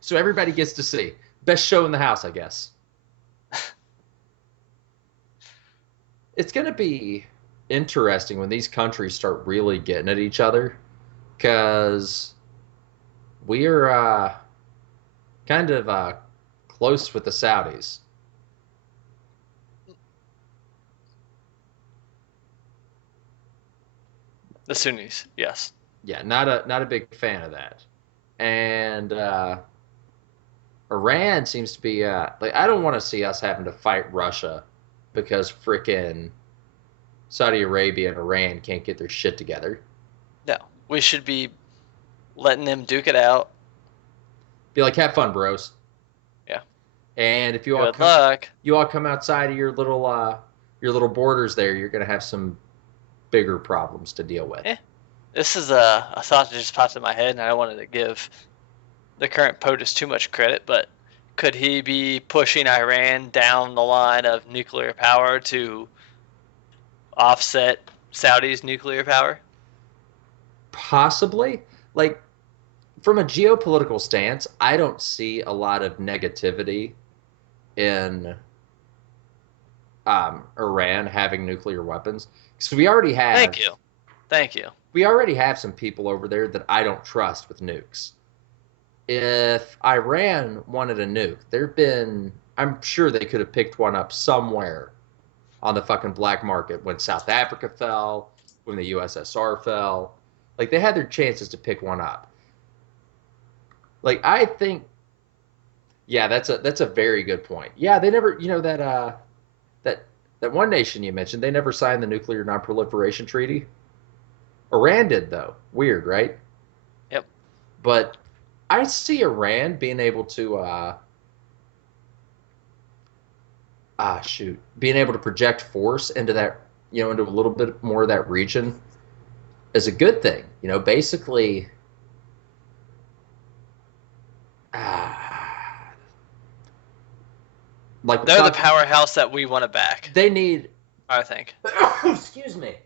So everybody gets to see. Best show in the house, I guess. It's going to be interesting when these countries start really getting at each other, because we are kind of close with the Saudis. The Sunnis, yes. Yeah, not a big fan of that. And Iran seems to be like, I don't want to see us having to fight Russia because frickin' Saudi Arabia and Iran can't get their shit together. No, we should be letting them duke it out. Be like, have fun, bros. Yeah. And if you all come outside of your little borders there, you're gonna have some bigger problems to deal with. This is a thought that just popped in my head, and I don't want to give the current POTUS too much credit, but could he be pushing Iran down the line of nuclear power to offset Saudi's nuclear power? Possibly. Like, from a geopolitical stance, I don't see a lot of negativity in Iran having nuclear weapons. So we already have... Thank you. We already have some people over there that I don't trust with nukes. If Iran wanted a nuke, I'm sure they could have picked one up somewhere on the fucking black market when South Africa fell, when the USSR fell. Like, they had their chances to pick one up. Like, I think, Yeah, that's a very good point. Yeah, they never, that that one nation you mentioned, they never signed the Nuclear Non-Proliferation Treaty. Iran did though. Weird, right? Yep. But I see Iran being able to being able to project force into that, into a little bit more of that region is a good thing. Basically, uh, like They're the powerhouse that we want to back, they need. I think. Excuse me.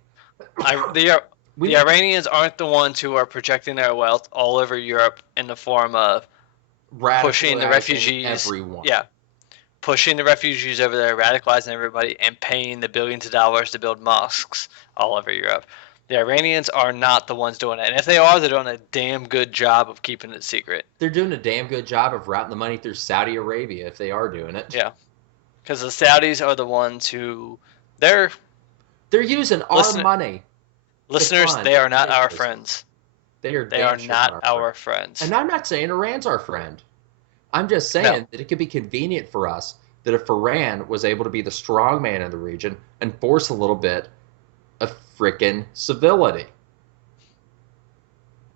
The Iranians aren't the ones who are projecting their wealth all over Europe in the form of pushing the refugees. Everyone. Yeah. Pushing the refugees over there, radicalizing everybody, and paying the billions of dollars to build mosques all over Europe. The Iranians are not the ones doing it. And if they are, they're doing a damn good job of keeping it secret. They're doing a damn good job of routing the money through Saudi Arabia if they are doing it. Yeah. Because the Saudis are the ones who... They're using our money. Listeners, they are not our friends. They are not our friends. And I'm not saying Iran's our friend. I'm just saying that it could be convenient for us that if Iran was able to be the strong man in the region and force a little bit of frickin' civility.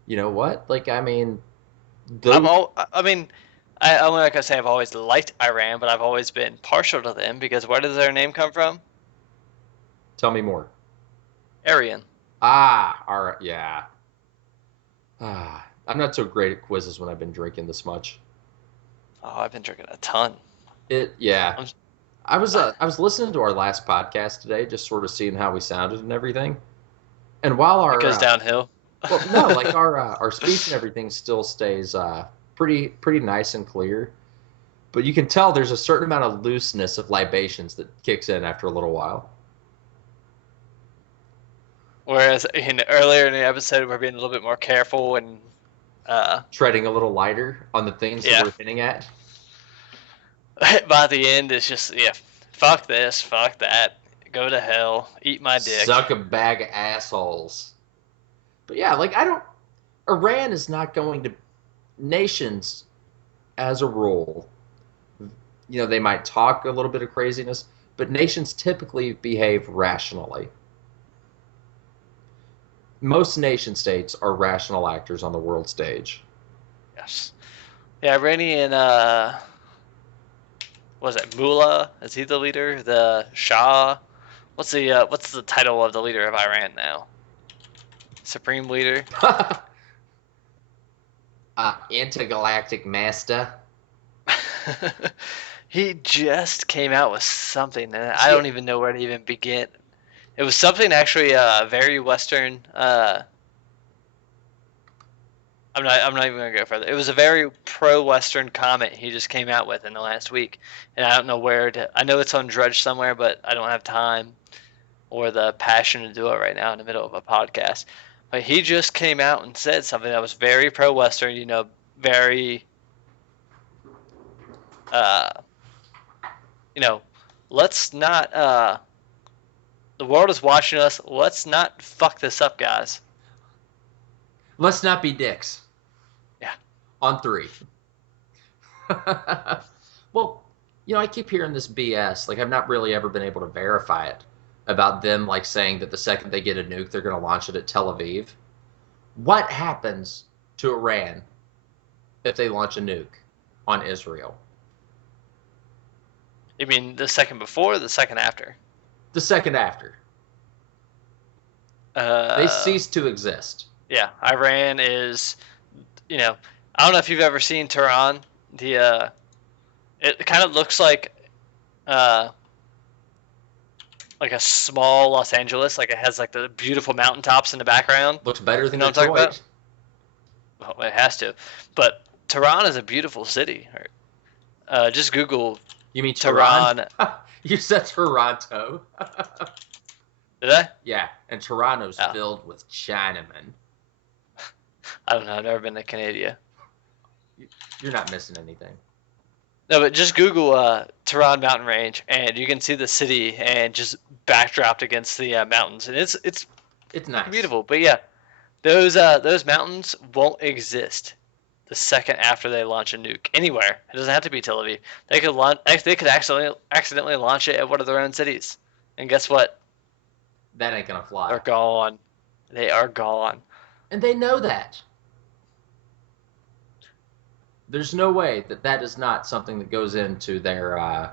You know what? Like, I mean... I'm like I say, I've always liked Iran, but I've always been partial to them because where does their name come from? Tell me more. Aryan. All right, yeah. I'm not so great at quizzes when I've been drinking this much. Oh, I've been drinking a ton. Yeah. I was listening to our last podcast today, just sort of seeing how we sounded and everything. And while our it goes downhill. Well, no, like our speech and everything still stays pretty nice and clear, but you can tell there's a certain amount of looseness of libations that kicks in after a little while. Whereas earlier in the episode, we're being a little bit more careful and treading a little lighter on the things that we're hinting at. By the end, it's just fuck this, fuck that, go to hell, eat my dick, suck a bag of assholes. But yeah, like Iran is not going to. Nations, as a rule, they might talk a little bit of craziness, but nations typically behave rationally. Most nation states are rational actors on the world stage. Yes. The Iranian, was it Mullah? Is he the leader? The Shah? What's the title of the leader of Iran now? Supreme leader? Intergalactic master. He just came out with something, and I don't even know where to even begin. It was something actually very Western. I'm not even gonna go further. It was a very pro-Western comment he just came out with in the last week, and I don't know where to. I know it's on Drudge somewhere, but I don't have time or the passion to do it right now in the middle of a podcast. But he just came out and said something that was very pro-Western. Very. Let's not. The world is watching us. Let's not fuck this up, guys. Let's not be dicks. Yeah. On 3. Well, I keep hearing this BS. Like, I've not really ever been able to verify it about them, like, saying that the second they get a nuke, they're going to launch it at Tel Aviv. What happens to Iran if they launch a nuke on Israel? You mean the second before or the second after? The second after. They cease to exist. Yeah, Iran is, I don't know if you've ever seen Tehran. It kind of looks like a small Los Angeles. Like it has like the beautiful mountaintops in the background. Looks better than what I'm talking Detroit. about? Well, it has to. But Tehran is a beautiful city. Just Google. You mean Tehran? You said Toronto. Did I? Yeah, and Toronto's filled with Chinamen. I don't know. I've never been to Canada. You're not missing anything. No, but just Google Tehran mountain range, and you can see the city and just backdropped against the mountains, and it's nice, beautiful. But yeah, those mountains won't exist the second after they launch a nuke anywhere. It doesn't have to be Tel Aviv. They could launch. They could accidentally launch it at one of their own cities, and guess what? That ain't gonna fly. They're gone. They are gone. And they know that. There's no way that that is not something that goes into their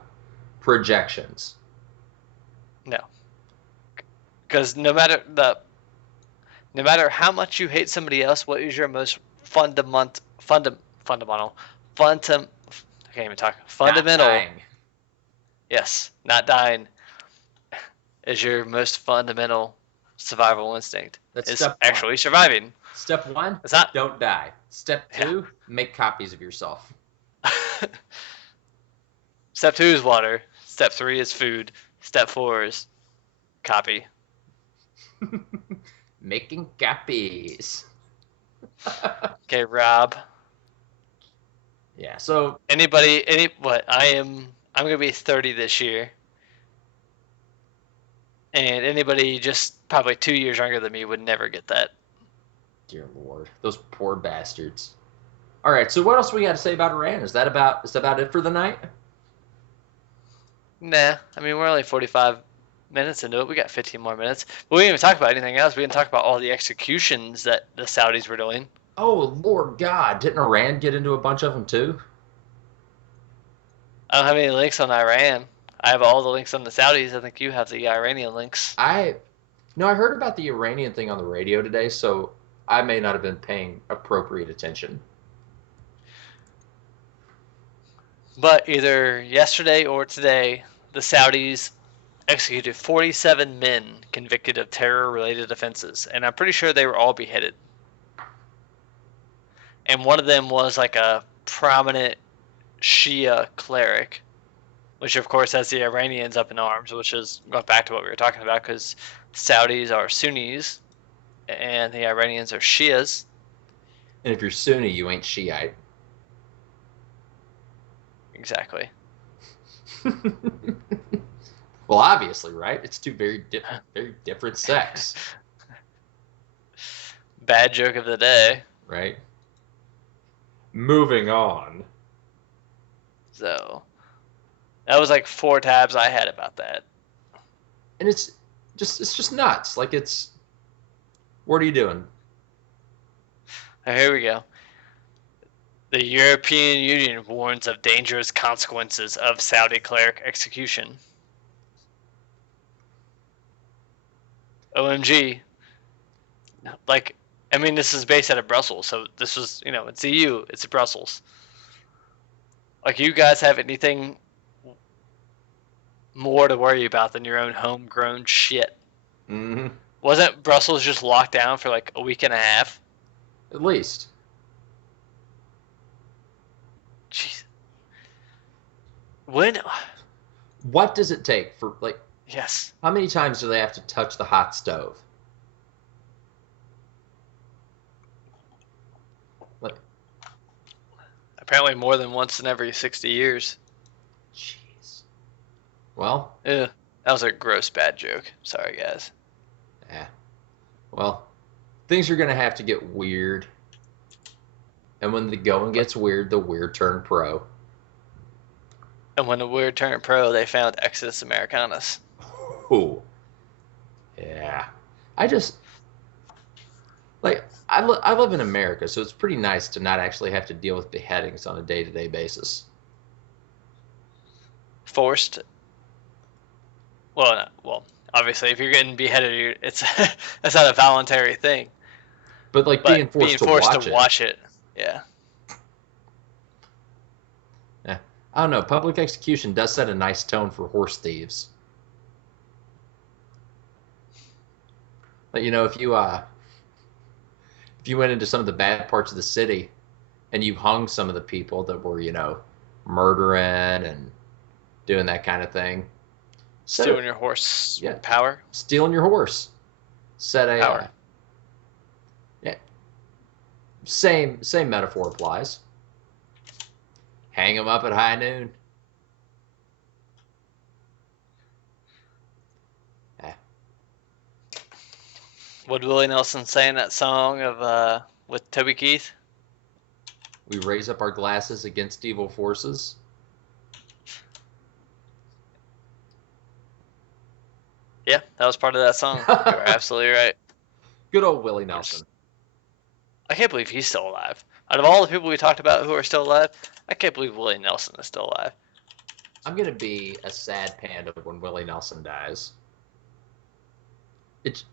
projections. No, because no matter how much you hate somebody else, what is your most fundamental I can't even talk. Fundamental. Not dying. Yes, not dying is your most fundamental survival instinct. That's It's step one. actually surviving. Step 1, It's not. don't die. Step 2, make copies of yourself. Step 2 is water. Step 3 is food. Step 4 is copy. Making copies. Okay, Rob. Yeah, so I'm gonna be 30 this year. And anybody just probably 2 years younger than me would never get that. dear Lord, those poor bastards. All right, so what else we got to say about Iran? Is that about it for the night? Nah, I mean, we're only 45 minutes into it. We got 15 more minutes. But we didn't even talk about anything else. We didn't talk about all the executions that the Saudis were doing. Oh, Lord God, didn't Iran get into a bunch of them too? I don't have any links on Iran. I have all the links on the Saudis. I think you have the Iranian links. I heard about the Iranian thing on the radio today, so I may not have been paying appropriate attention. But either yesterday or today, the Saudis executed 47 men convicted of terror-related offenses, and I'm pretty sure they were all beheaded. And one of them was like a prominent Shia cleric, which of course has the Iranians up in arms, which is going back to what we were talking about, because Saudis are Sunnis and the Iranians are Shias. And if you're Sunni, you ain't Shiite. Exactly. Well, obviously, right? It's two very different sects, Bad joke of the day. right? Moving on. So that was like 4 tabs I had about that. And it's just nuts. Like what are you doing? Here we go. The European Union warns of dangerous consequences of Saudi cleric execution. OMG. Like, I mean, this is based out of Brussels, so this was, it's EU, it's Brussels. Like, you guys have anything more to worry about than your own homegrown shit. Mm-hmm. Wasn't Brussels just locked down for like a week and a half? At least. Jeez. When? What does it take for, like, Yes. how many times do they have to touch the hot stove? Like, Apparently more than once in every 60 years. jeez. Well, Ugh. That was a gross bad joke. Sorry, guys. yeah. Well, things are going to have to get weird. And when the going gets weird, the weird turn pro. And when the weird turned pro, they found Exodus Americanus. Ooh. Yeah. I just, like, I live in America, so it's pretty nice to not actually have to deal with beheadings on a day-to-day basis. Forced. Well, obviously, if you're getting beheaded, it's that's not a voluntary thing. But, like, But being forced to watch it. Yeah. Yeah. I don't know. Public execution does set a nice tone for horse thieves. But, if you went into some of the bad parts of the city and you hung some of the people that were, murdering and doing that kind of thing. Stealing your horse Yeah. power. Stealing your horse. Set a Power. yeah. Same metaphor applies. Hang them up at high noon. Yeah. What did Willie Nelson say in that song of with Toby Keith? We raise up our glasses against evil forces. Yeah, that was part of that song. You're absolutely right. Good old Willie Nelson. I can't believe he's still alive. Out of all the people we talked about who are still alive, I can't believe Willie Nelson is still alive. I'm gonna be a sad panda when Willie Nelson dies. It's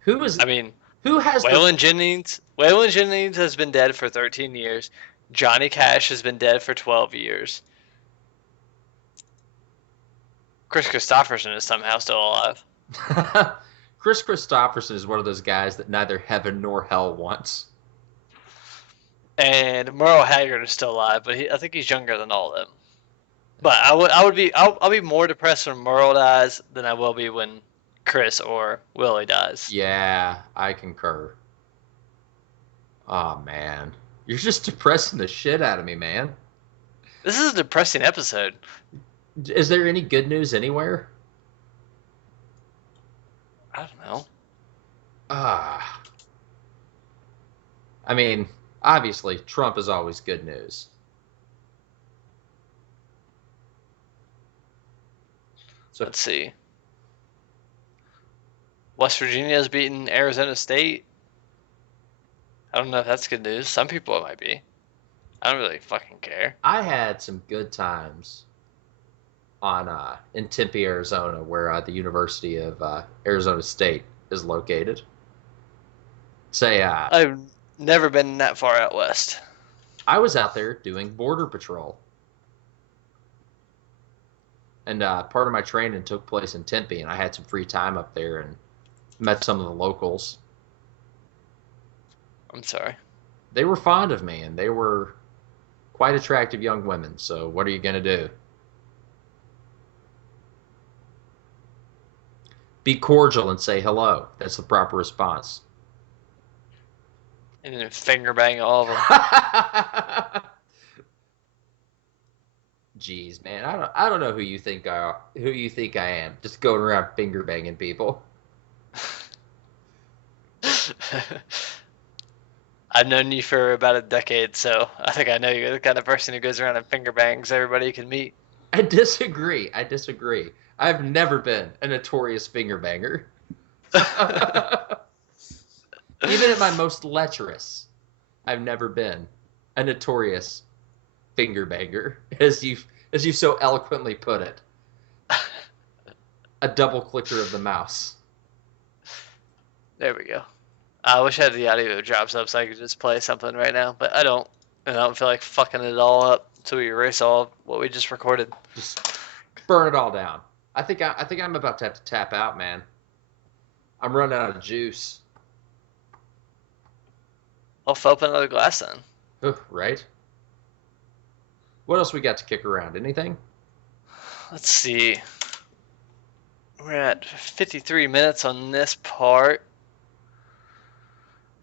who is I mean, who has Waylon Jennings has been dead for 13 years. Johnny Cash has been dead for 12 years. Chris Christopherson is somehow still alive. Chris Christopherson is one of those guys that neither heaven nor hell wants. And Merle Haggard is still alive, but I think he's younger than all of them. But I'll be more depressed when Merle dies than I will be when Chris or Willie dies. Yeah, I concur. Oh man, you're just depressing the shit out of me, man. This is a depressing episode. Is there any good news anywhere? I don't know. I mean, obviously, Trump is always good news. So Let's see. West Virginia has beaten Arizona State. I don't know if that's good news. Some people it might be. I don't really fucking care. I had some good times on in Tempe, Arizona, where the University of Arizona State is located. I've never been that far out west. I was out there doing border patrol. And part of my training took place in Tempe, and I had some free time up there and met some of the locals. I'm sorry. They were fond of me, and they were quite attractive young women, so what are you going to do? Be cordial and say hello. That's the proper response. And then finger bang all of them. Jeez, man, I don't know who you think I am. Just going around finger banging people. I've known you for about a decade, so I think I know you're the kind of person who goes around and finger bangs everybody you can meet. I disagree. I've never been a notorious finger banger. Even at my most lecherous, I've never been a notorious finger banger, as you so eloquently put it. A double clicker of the mouse. There we go. I wish I had the audio drops up so I could just play something right now, but I don't. And I don't feel like fucking it all up, so we erase all of what we just recorded. Just burn it all down. I think I'm about to have to tap out, man. I'm running out of juice. I'll fill up another glass then. Ugh, right? What else we got to kick around? Anything? Let's see. We're at 53 minutes on this part.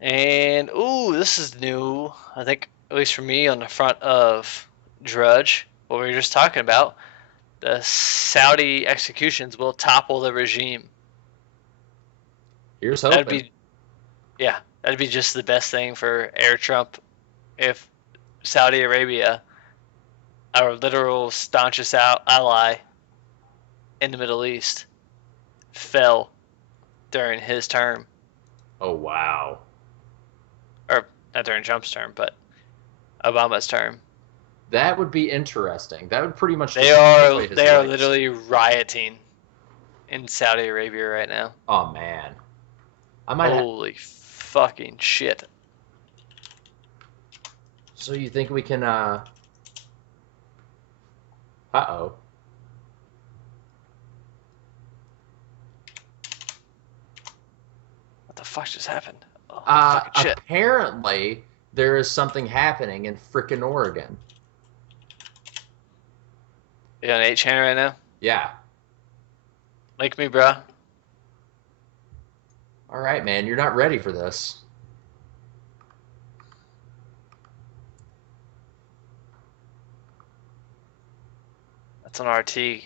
And, ooh, this is new. I think, at least for me, on the front of Drudge, what we were just talking about. The Saudi executions will topple the regime. Here's hoping. That'd be just the best thing for Air Trump if Saudi Arabia, our literal staunchest ally in the Middle East, fell during his term. Oh, wow. Or not during Trump's term, but Obama's term. That would be interesting. That would pretty much They are literally rioting in Saudi Arabia right now. Oh man. Holy fucking shit. So you think we can Uh-oh. What the fuck just happened? Oh, fucking shit. Apparently there is something happening in frickin' Oregon. You on 8chan right now? Yeah. Link me, bruh. All right, man. You're not ready for this. That's an RT.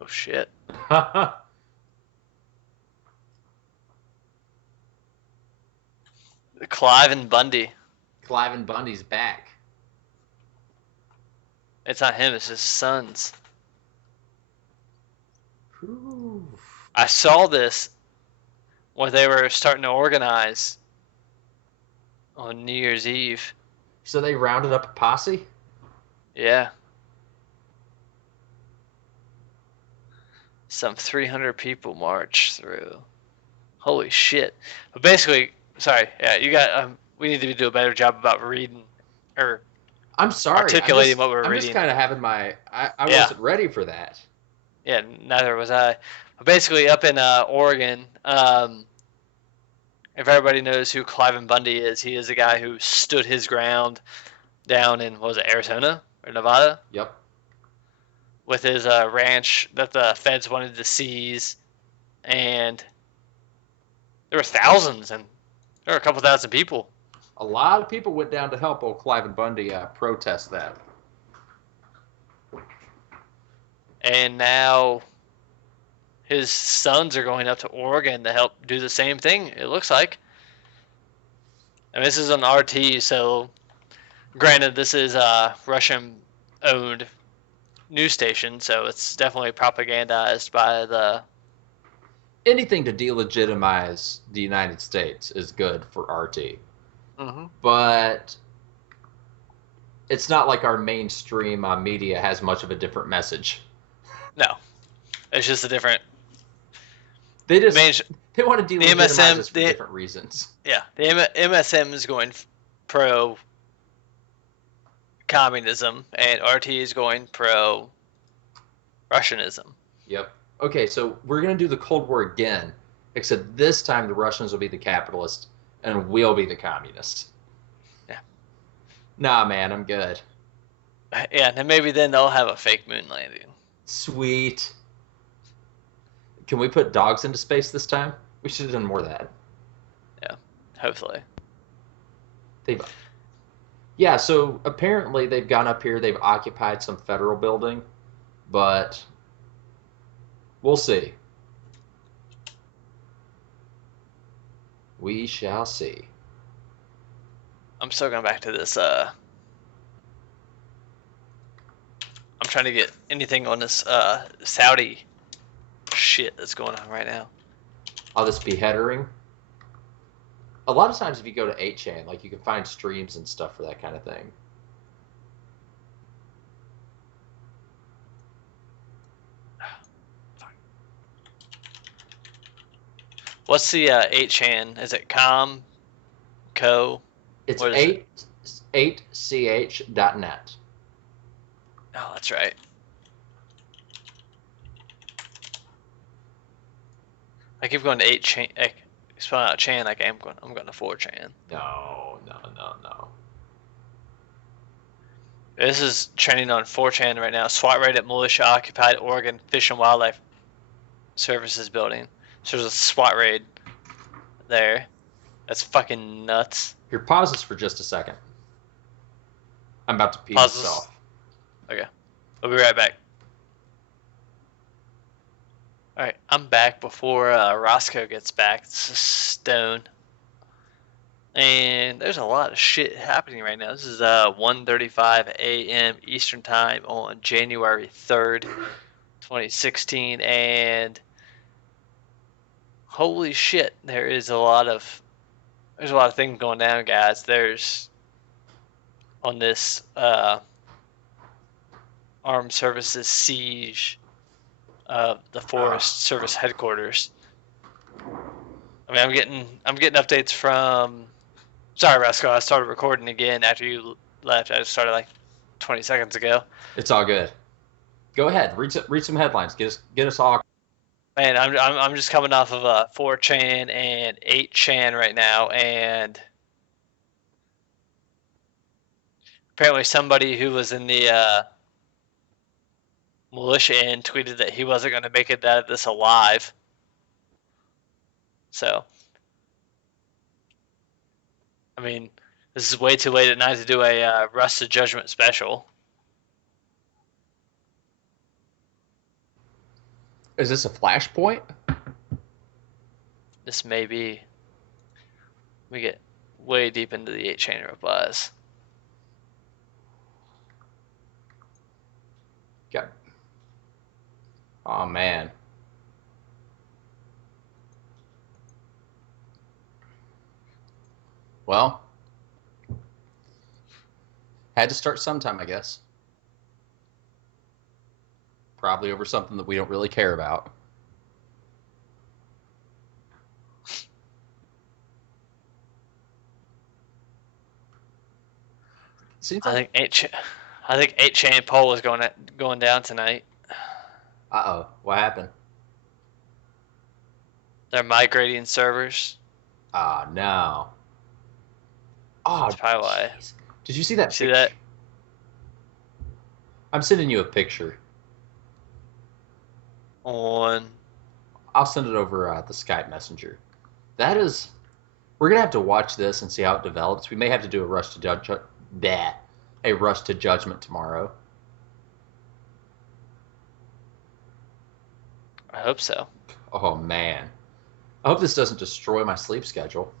Oh, shit. Clive and Bundy. Clive and Bundy's back. It's not him, it's his sons. Ooh. I saw this when they were starting to organize on New Year's Eve. So they rounded up a posse? Yeah. Some 300 people marched through. Holy shit. But basically, sorry, yeah, you got, we need to do a better job about reading, or I'm sorry. articulating what we're I'm reading. just kind of having my... I Yeah. wasn't ready for that. Yeah, neither was I. But basically, up in Oregon, if everybody knows who Clive Bundy is, he is a guy who stood his ground down in, what was it, Arizona or Nevada? Yep. With his ranch that the feds wanted to seize. And there were thousands, and there were a couple thousand people. A lot of people went down to help old Clive and Bundy protest that. And now his sons are going up to Oregon to help do the same thing, it looks like. And this is on RT, so granted, this is a Russian-owned news station, so it's definitely propagandized by the... Anything to delegitimize the United States is good for RT. Mm-hmm. But it's not like our mainstream media has much of a different message. No. It's just a different... They want to delegitimize MSM, us for different reasons. Yeah, the MSM is going pro-communism, and RT is going pro-Russianism. Yep. Okay, so we're going to do the Cold War again, except this time the Russians will be the capitalists, and we'll be the communists. Yeah. Nah, man, I'm good. Yeah, and maybe then they'll have a fake moon landing. Sweet. Can we put dogs into space this time? We should have done more of that. Yeah, hopefully. Yeah, so apparently they've gone up here, they've occupied some federal building, but we'll see. We shall see. I'm still going back to this, I'm trying to get anything on this, Saudi shit that's going on right now. All this beheading. A lot of times if you go to 8chan, like you can find streams and stuff for that kind of thing. What's the 8chan? Is it Co? It's What is 8ch.net. Oh, that's right. I keep going to 8chan. Spelling out chan like I'm going to 4chan. No. This is trending on 4chan right now. SWAT raid at militia occupied Oregon Fish and Wildlife Services building. So there's a SWAT raid there. That's fucking nuts. Here, pause this for just a second. I'm about to pee Pause this. myself. Okay. We'll be right back. Alright, I'm back before Roscoe gets back. It's a stone. And there's a lot of shit happening right now. This is 1:35 a.m. Eastern Time on January 3rd, 2016, and holy shit, there's a lot of things going down, guys. There's on this Armed Services siege of the Forest Service headquarters. I mean, I'm getting updates from. Sorry, Roscoe, I started recording again after you left. I just started like 20 seconds ago. It's all good. Go ahead, read some headlines. Get us all. Man, I'm just coming off of 4chan and 8chan right now, and apparently somebody who was in the militia end tweeted that he wasn't going to make it out of this alive. So, I mean, this is way too late at night to do a Rusted Judgment special. Is this a flashpoint? This may be. We get way deep into the 8-chain replies. Got. Oh man. Well, had to start sometime, I guess. Probably over something that we don't really care about. Seems like. I think 8-chain poll is going down tonight. Uh-oh. What happened? They're migrating servers. Ah, no. Oh, That's probably why. jeez. Did you see that See picture? that? I'm sending you a picture. On. I'll send it over the Skype messenger. That is... We're going to have to watch this and see how it develops. We may have to do a rush to judgment tomorrow. I hope so. Oh, man. I hope this doesn't destroy my sleep schedule.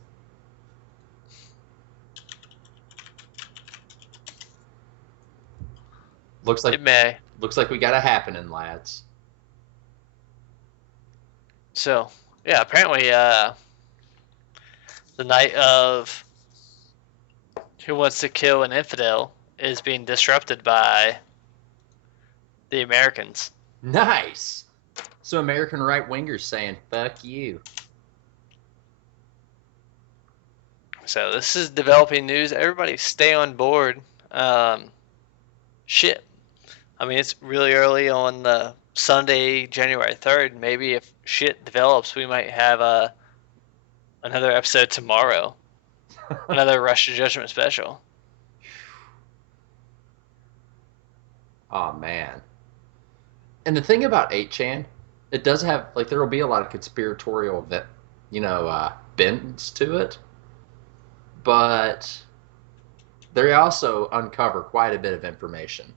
Looks like It may. Looks like we got a happening, lads. So, yeah, apparently, the night of Who Wants to Kill an Infidel is being disrupted by the Americans. Nice. So American right-wingers saying, fuck you. So this is developing news. Everybody stay on board. Shit. I mean, it's really early on the Sunday, January 3rd. Maybe if shit develops, we might have another episode tomorrow. Another Rush to Judgment special. Oh, man. And the thing about 8chan, it does have, like, there will be a lot of conspiratorial, bends to it. But they also uncover quite a bit of information.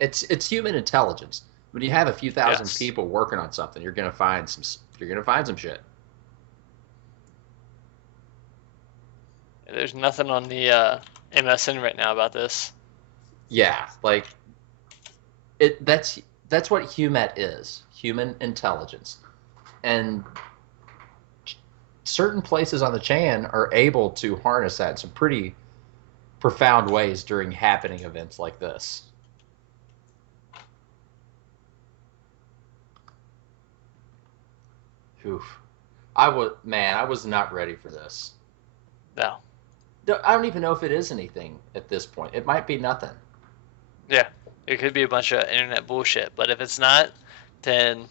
It's human intelligence. When you have a few thousand people working on something, you're gonna find some shit. There's nothing on the MSN right now about this. Yeah, like that's what HUMET is, human intelligence. And certain places on the Chan are able to harness that in some pretty profound ways during happening events like this. Oof. I was not ready for this. No. I don't even know if it is anything at this point. It might be nothing. Yeah. It could be a bunch of internet bullshit, but if it's not, then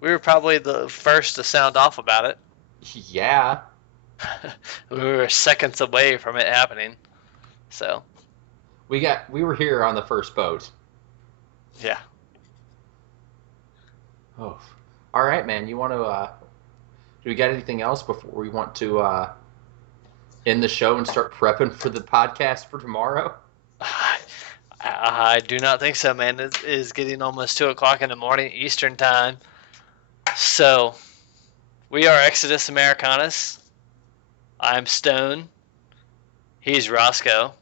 we were probably the first to sound off about it. Yeah. We were seconds away from it happening. So. We were here on the first boat. Yeah. Oh. All right, man. You want to, do we got anything else before we want to end the show and start prepping for the podcast for tomorrow? I do not think so, man. It is getting almost 2 o'clock in the morning Eastern time. So, we are Exodus Americanus. I'm Stone. He's Roscoe.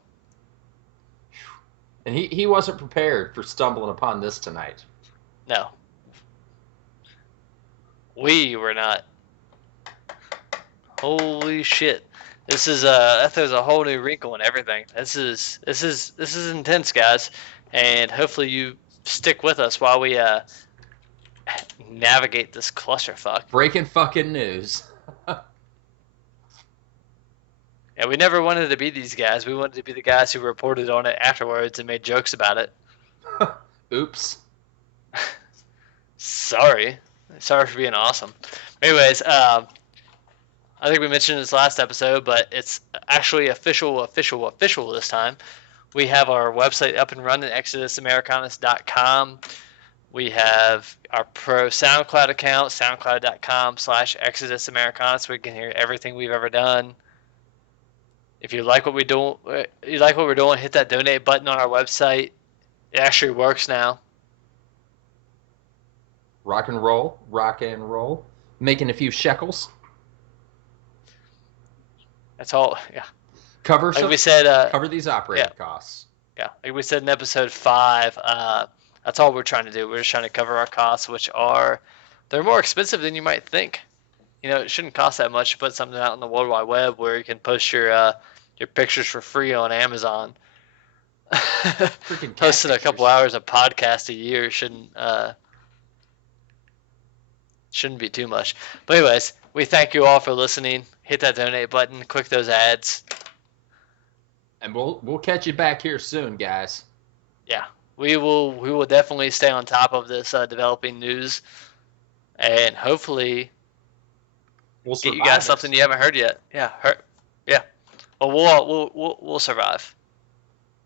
And he wasn't prepared for stumbling upon this tonight. No. We were not. Holy shit. This is that throws a whole new wrinkle in everything. This is intense, guys, and hopefully you stick with us while we navigate this clusterfuck. Breaking fucking news. Yeah, we never wanted to be these guys. We wanted to be the guys who reported on it afterwards and made jokes about it. Oops. Sorry for being awesome. Anyways, I think we mentioned this last episode, but it's actually official this time. We have our website up and running, ExodusAmericanus.com. We have our pro SoundCloud account, soundcloud.com/ExodusAmericanus, where you can hear everything we've ever done. If you like what we're doing, hit that donate button on our website. It actually works now. Rock and roll. Making a few shekels. That's all. Yeah. Cover Like we said. cover these operating costs. Yeah. Like we said in episode 5. That's all we're trying to do. We're just trying to cover our costs, which they're more expensive than you might think. It shouldn't cost that much to put something out on the World Wide Web where you can post your pictures for free on Amazon. Freaking Posting a couple hours of podcast a year shouldn't be too much. But anyways, we thank you all for listening. Hit that donate button, click those ads, and we'll catch you back here soon, guys. Yeah, we will definitely stay on top of this developing news, and hopefully we'll get you guys something you haven't heard yet. Yeah, Well, we'll survive.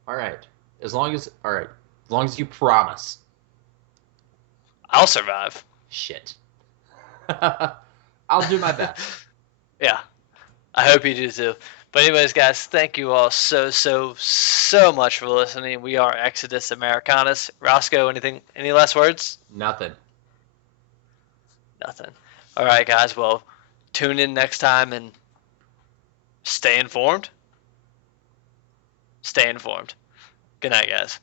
All right. As long as you promise. I'll survive. Shit. I'll do my best. Yeah. I hope you do too. But anyways, guys, thank you all so much for listening. We are Exodus Americanus. Roscoe, any last words? Nothing. All right, guys. Well, tune in next time and stay informed. Stay informed. Good night, guys.